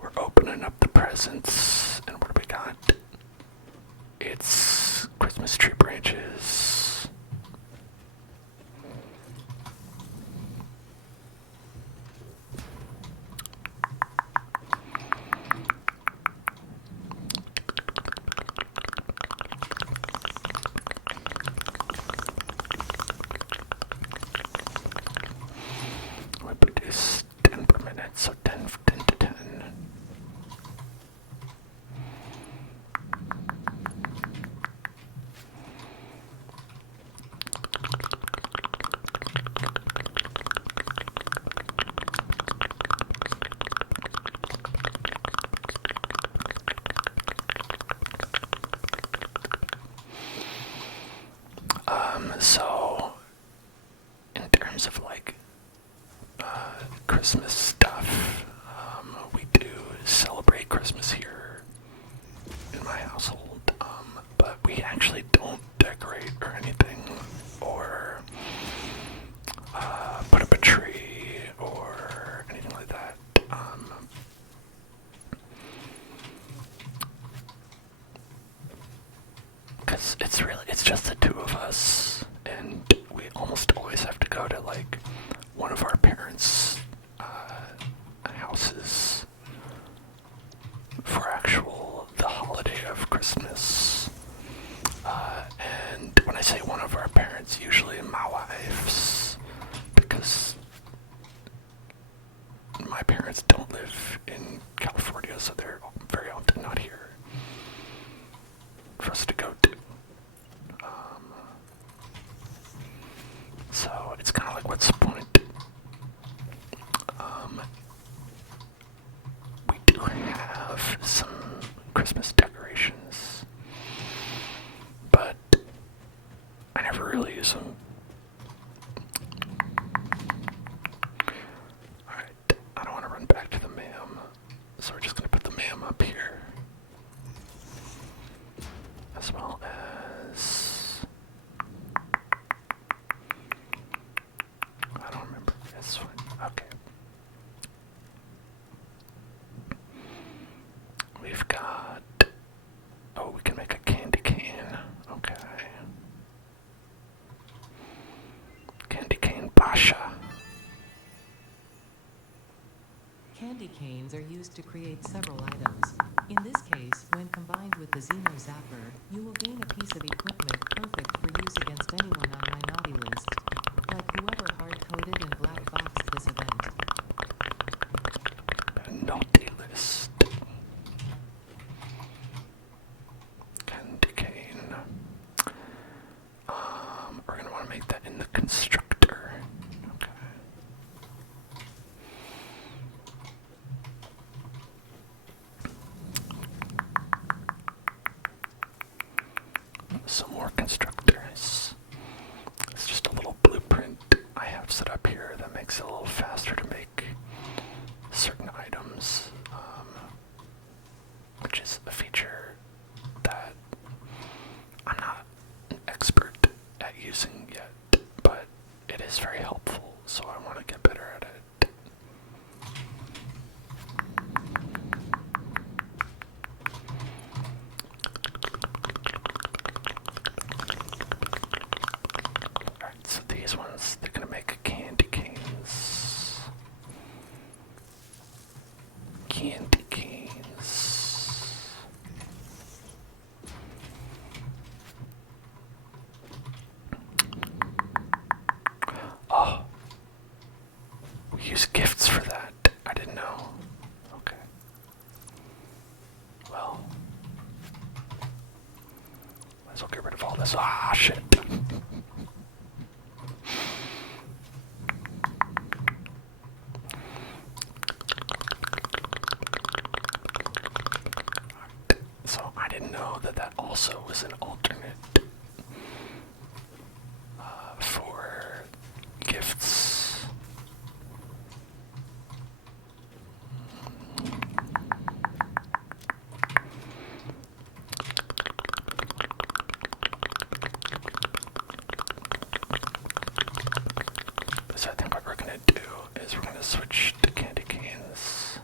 We're opening up the presents, and what do we got? It's Christmas tree branches. We produce 10 per minute, so 10 to 10. So in terms of like Christmas stuff, we do celebrate Christmas here in my household, but we actually don't decorate or anything, or put up a tree or anything like that. Because it's just the two of us, and we almost always have to go to like one of our parents' houses for the holiday of Christmas. And when I say one of our parents, usually my wife's, because my parents don't live in California, so they're very often not here for us to go to. So it's kind of like, what's the point? We do have some Christmas decorations, but I never really use them. Alright, I don't want to run back to the ma'am, so we're just going to put the ma'am up here, as well as, I don't remember this one. Okay. We've got, oh, we can make a candy cane. Okay. Candy cane basha. Candy canes are used to create several items. In this case, when combined with the Xeno Zapper, you will gain a piece of equipment perfect for use against anyone on my naughty list, like whoever hard-coded and black-boxed this event. Naughty list. Candy cane. We're gonna want to make that in the constructor. Okay. Some more constructors. It's just a little blueprint I have set up here that makes it a little faster to make certain items, which is a feature that I'm not an expert at using yet, but it is very helpful, so I want to get better at it. Alright, so these ones, they're going to make candy canes. Candy canes. Oh, we use gifts for that. I didn't know. Okay. Well, might as well get rid of all this. Ah, shit. as an alternate for gifts. So I think what we're going to do is we're going to switch to candy canes.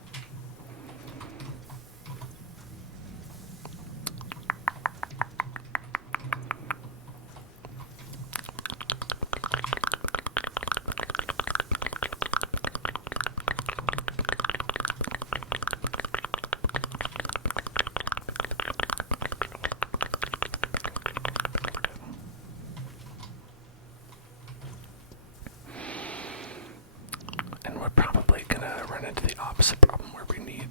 And we're probably gonna run into the opposite problem where we need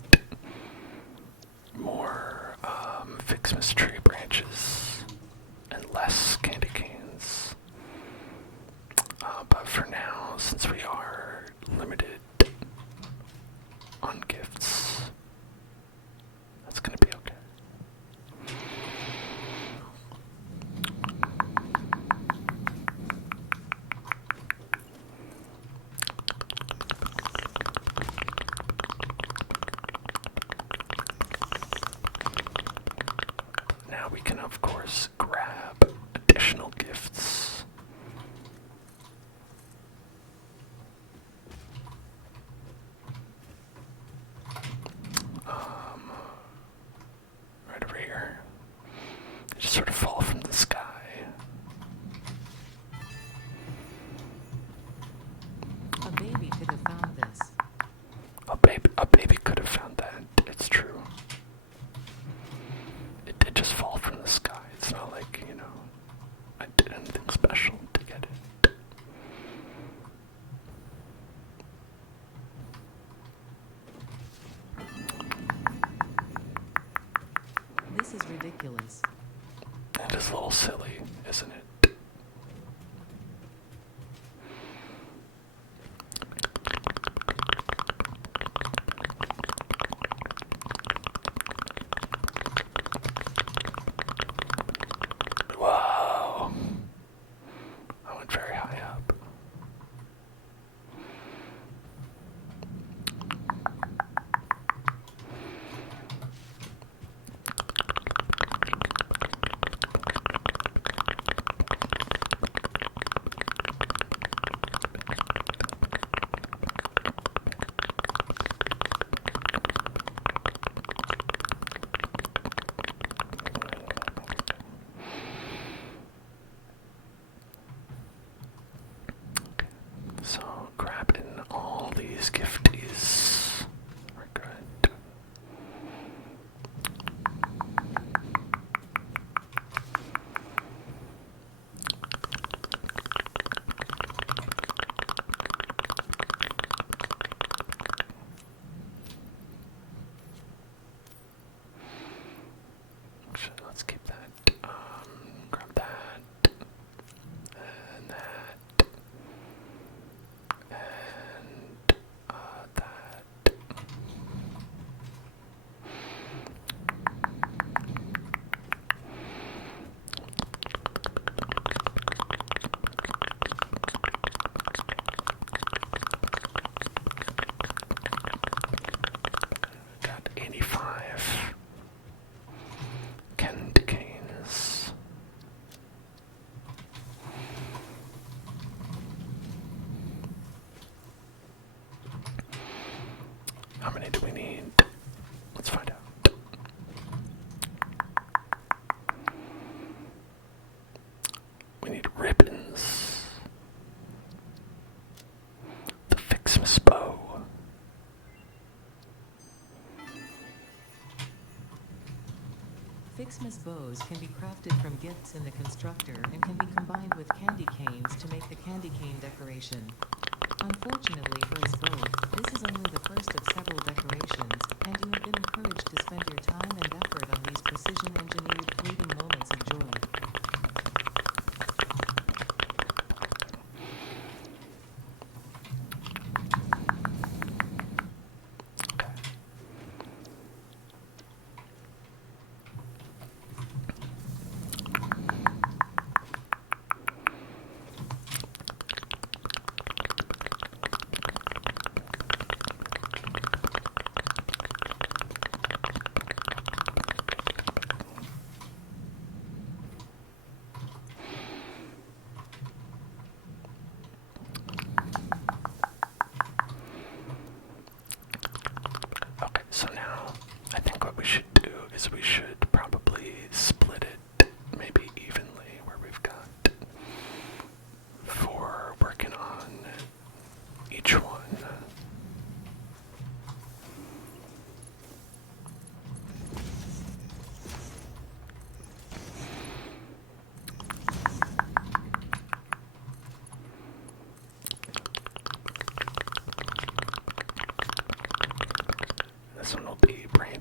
more Fixmas tree branches and less candy canes. But for now, since we are limited on gifts, that's gonna be okay. Now we can, of course, grab additional gifts. Right over here. They just sort of fall from the sky. A baby could have found this. A baby could have found that. It's true. It did just fall from the sky. It's not like, I did anything special to get it. This is ridiculous. It is a little silly, isn't it? Whoa. I went very high up. So, grabbing all these gifties. We're good. Actually, let's keep that. Grab that. And that. And that. Got 85 candy canes. How many do we need? Let's find out. We need ribbons. The Fixmas bow. Fixmas bows can be crafted from gifts in the constructor and can be combined with candy canes to make the candy cane decoration. Unfortunately for us both, this is only the first of several decorations, and you have been encouraged to spend your time and effort on these precision-engineered fleeting moments of joy.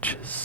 branches.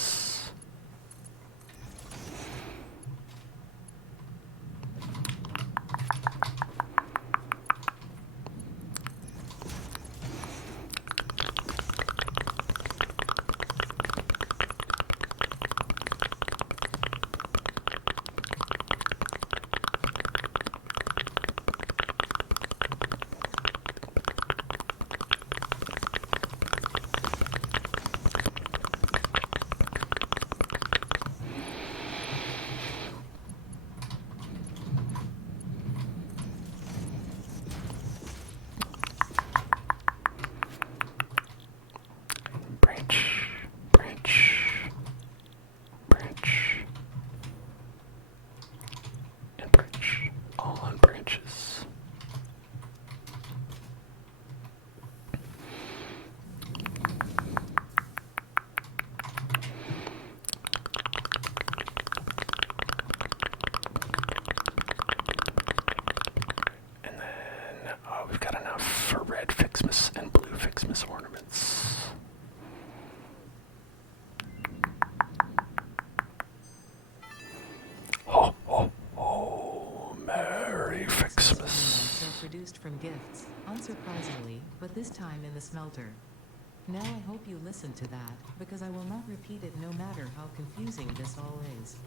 All on branches. And then we've got enough for red Fixmas and blue Fixmas ornaments. Merry Fixmas. Are produced from gifts, unsurprisingly, but this time in the smelter. Now I hope you listen to that, because I will not repeat it no matter how confusing this all is.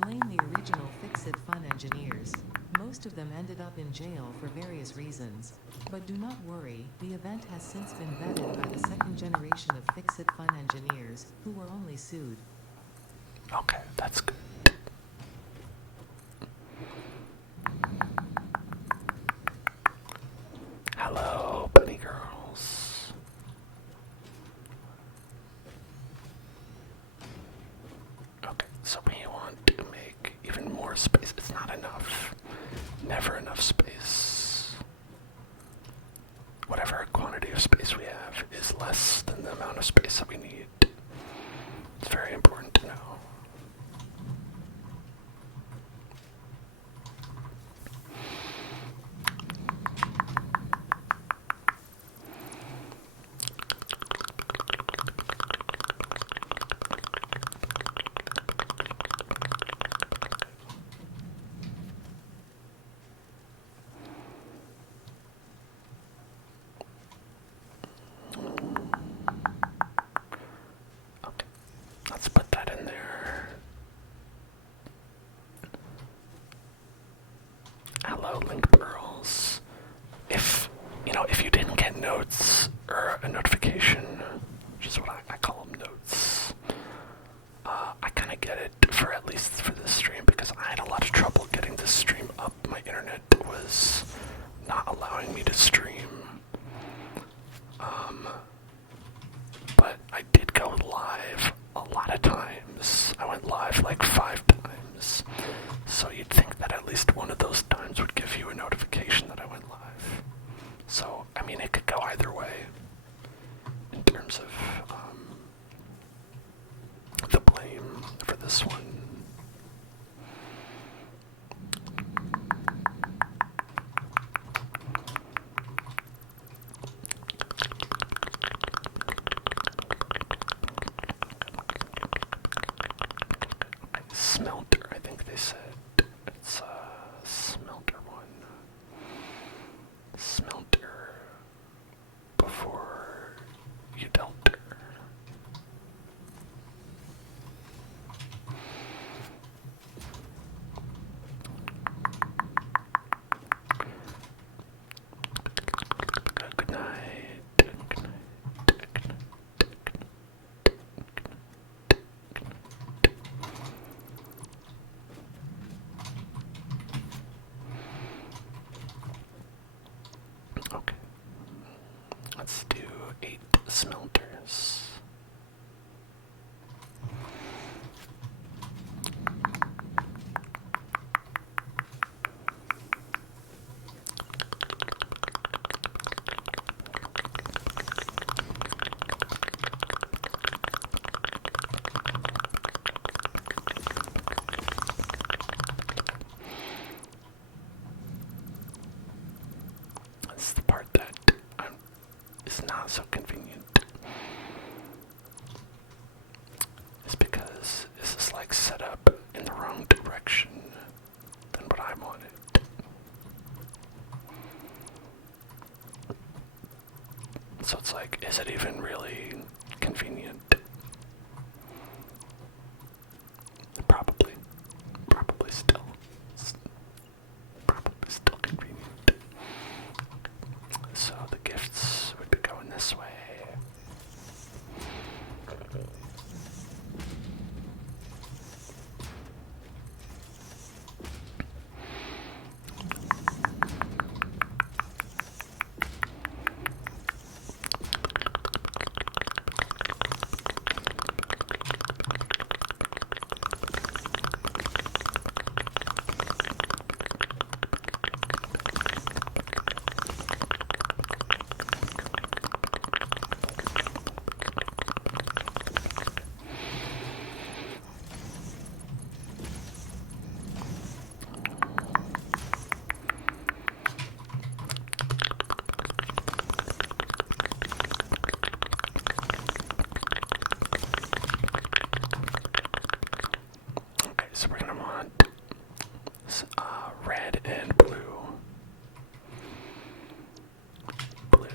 Blame the original Fix-It Fun engineers. Most of them ended up in jail for various reasons. But do not worry, the event has since been vetted by the second generation of Fix-It Fun engineers, who were only sued. Okay, that's good. Hello, bunny girls. Okay, so we want to make even more space. It's not enough. Never enough space. Whatever quantity of space we have is less than the amount of space that we need. It's very important to know. Let's put that in there. Hello, link pearls. If you didn't get notes or a notification, which is what I call them, notes, I kind of get it for at least for this stream because I had a lot of trouble getting this stream up. My internet was not allowing me to stream. But I did go live a lot of times. I went live like 5 times. So you'd think that at least one of those times would give you a notification that I went live. So, I mean, it could go either way in terms of the blame for this one. Smelter, I think they said. It's a smelter one. Smelter before you dealt her. Good night. Good night. Okay. Let's do 8 smelters. That's the part that is not so convenient. So it's like, is it even really convenient? Probably. Probably still. Probably still convenient. So the gifts would be going this way. So we're gonna want red and blue. Blue.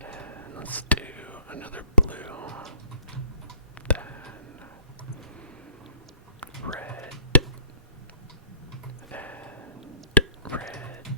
And let's do another blue. Then red. And red.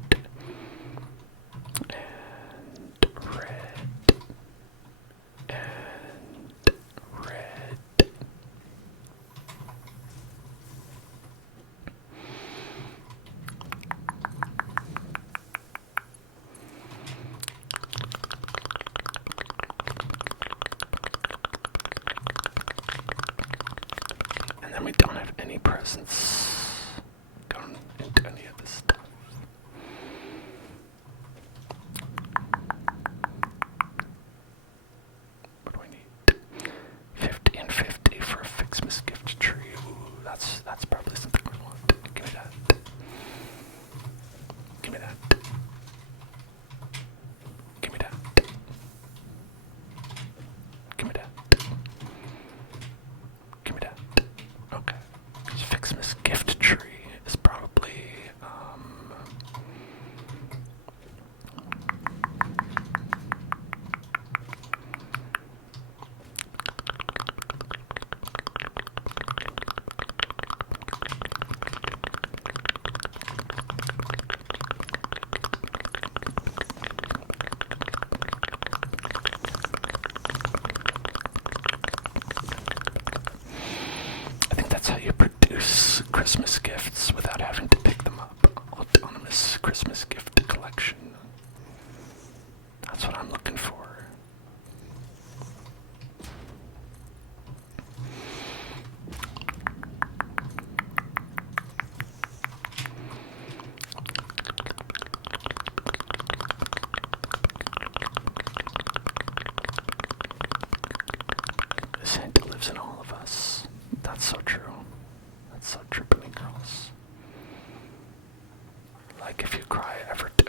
And then we don't have any presents going into any of this stuff. What do we need? 50 and 50 for a Fixmas gift tree. Ooh, that's probably something we want. Give me that. Give me that. Give me that. Give me that. Give me that. Okay. Because Fixmas gift tree is probably I think that's how you produce Christmas gifts without having to pick them up. Autonomous Christmas gift collection. That's what I'm looking for. Santa lives in all of us. That's so true. That's so true, Billy girls. Like if you cry, Everton.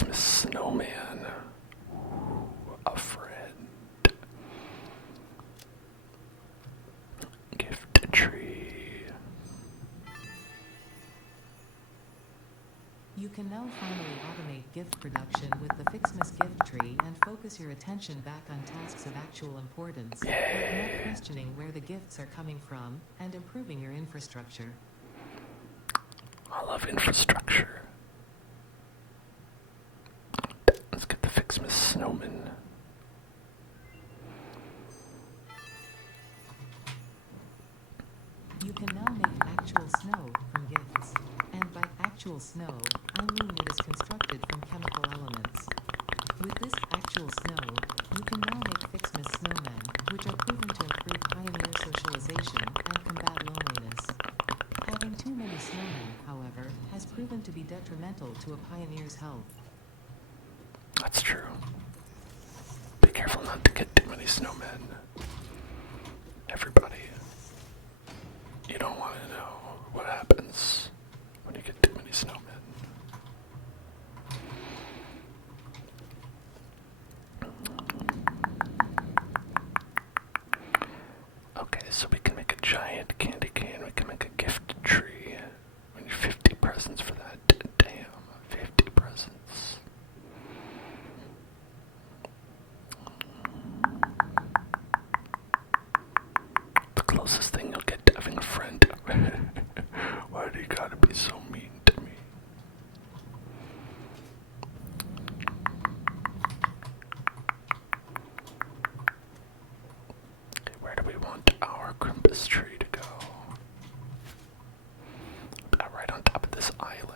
Fixmas Snowman. Ooh, a friend. Gift tree. You can now finally automate gift production with the Fixmas gift tree and focus your attention back on tasks of actual importance, like not questioning where the gifts are coming from, and improving your infrastructure. I love infrastructure. Let's get the Fixmas Snowman. You can now make actual snow from gifts. And by actual snow, I mean it is constructed from chemical elements. With this actual snow, you can now make Fixmas snowmen, which are proven to improve pioneer socialization and combat loneliness. Having too many snowmen, however, has proven to be detrimental to a pioneer's health. That's true. Be careful not to get too many snowmen. Everybody. You don't want to know what happens when you get too many snowmen. Okay, so we can make a giant candy cane. We can make a gift tree. We need 50 presents for that. Damn, 50 presents. The closest thing you'll get to having a friend. Why do you gotta be so mean to me? Okay, where do we want our Christmas tree to go? Right on top of this island.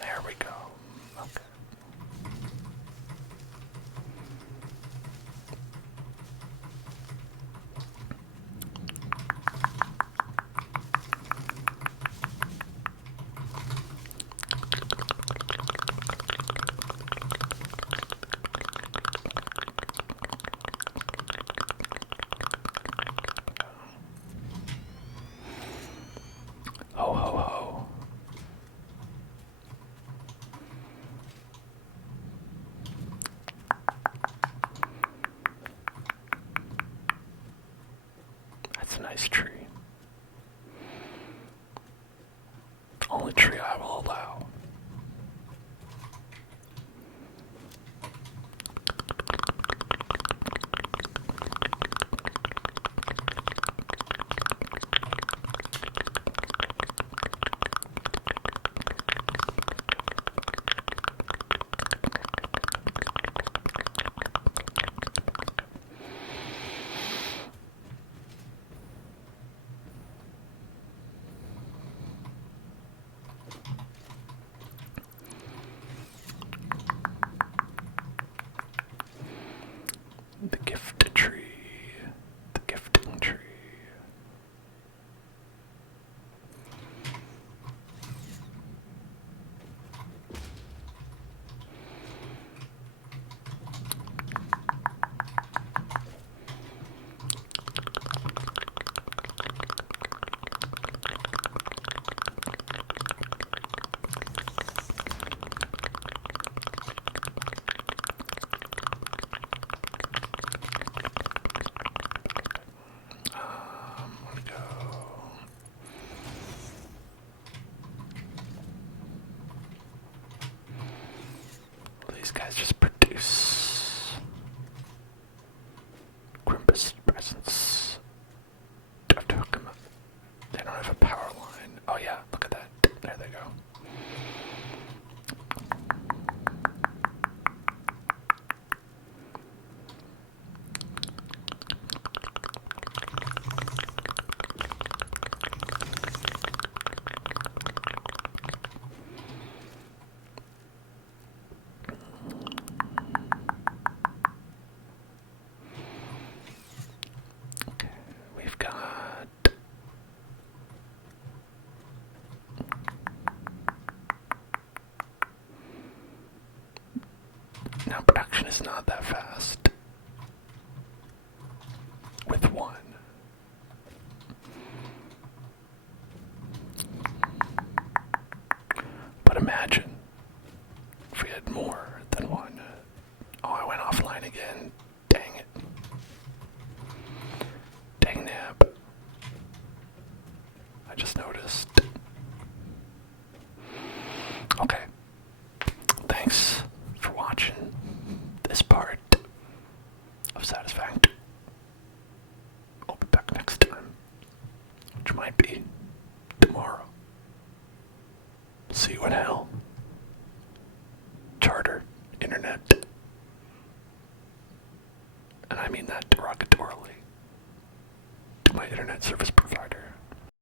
There we go. Okay. Ho ho ho. That's a nice tree. Only tree I will allow. The gift tree. The gifting tree. Wanna go. These guys just produce Grimbus presents. Do I have to hook them up? They don't have a power line. Oh yeah, look at that. There they go. is not that fast. With one. But imagine if we had more than one. Oh, I went offline again. Dang it. Dang nab. I just noticed. Okay. Thanks for watching this part of Satisfactory. I'll be back next time, which might be tomorrow. See you in hell. Charter, internet. And I mean that derogatorily to my internet service provider.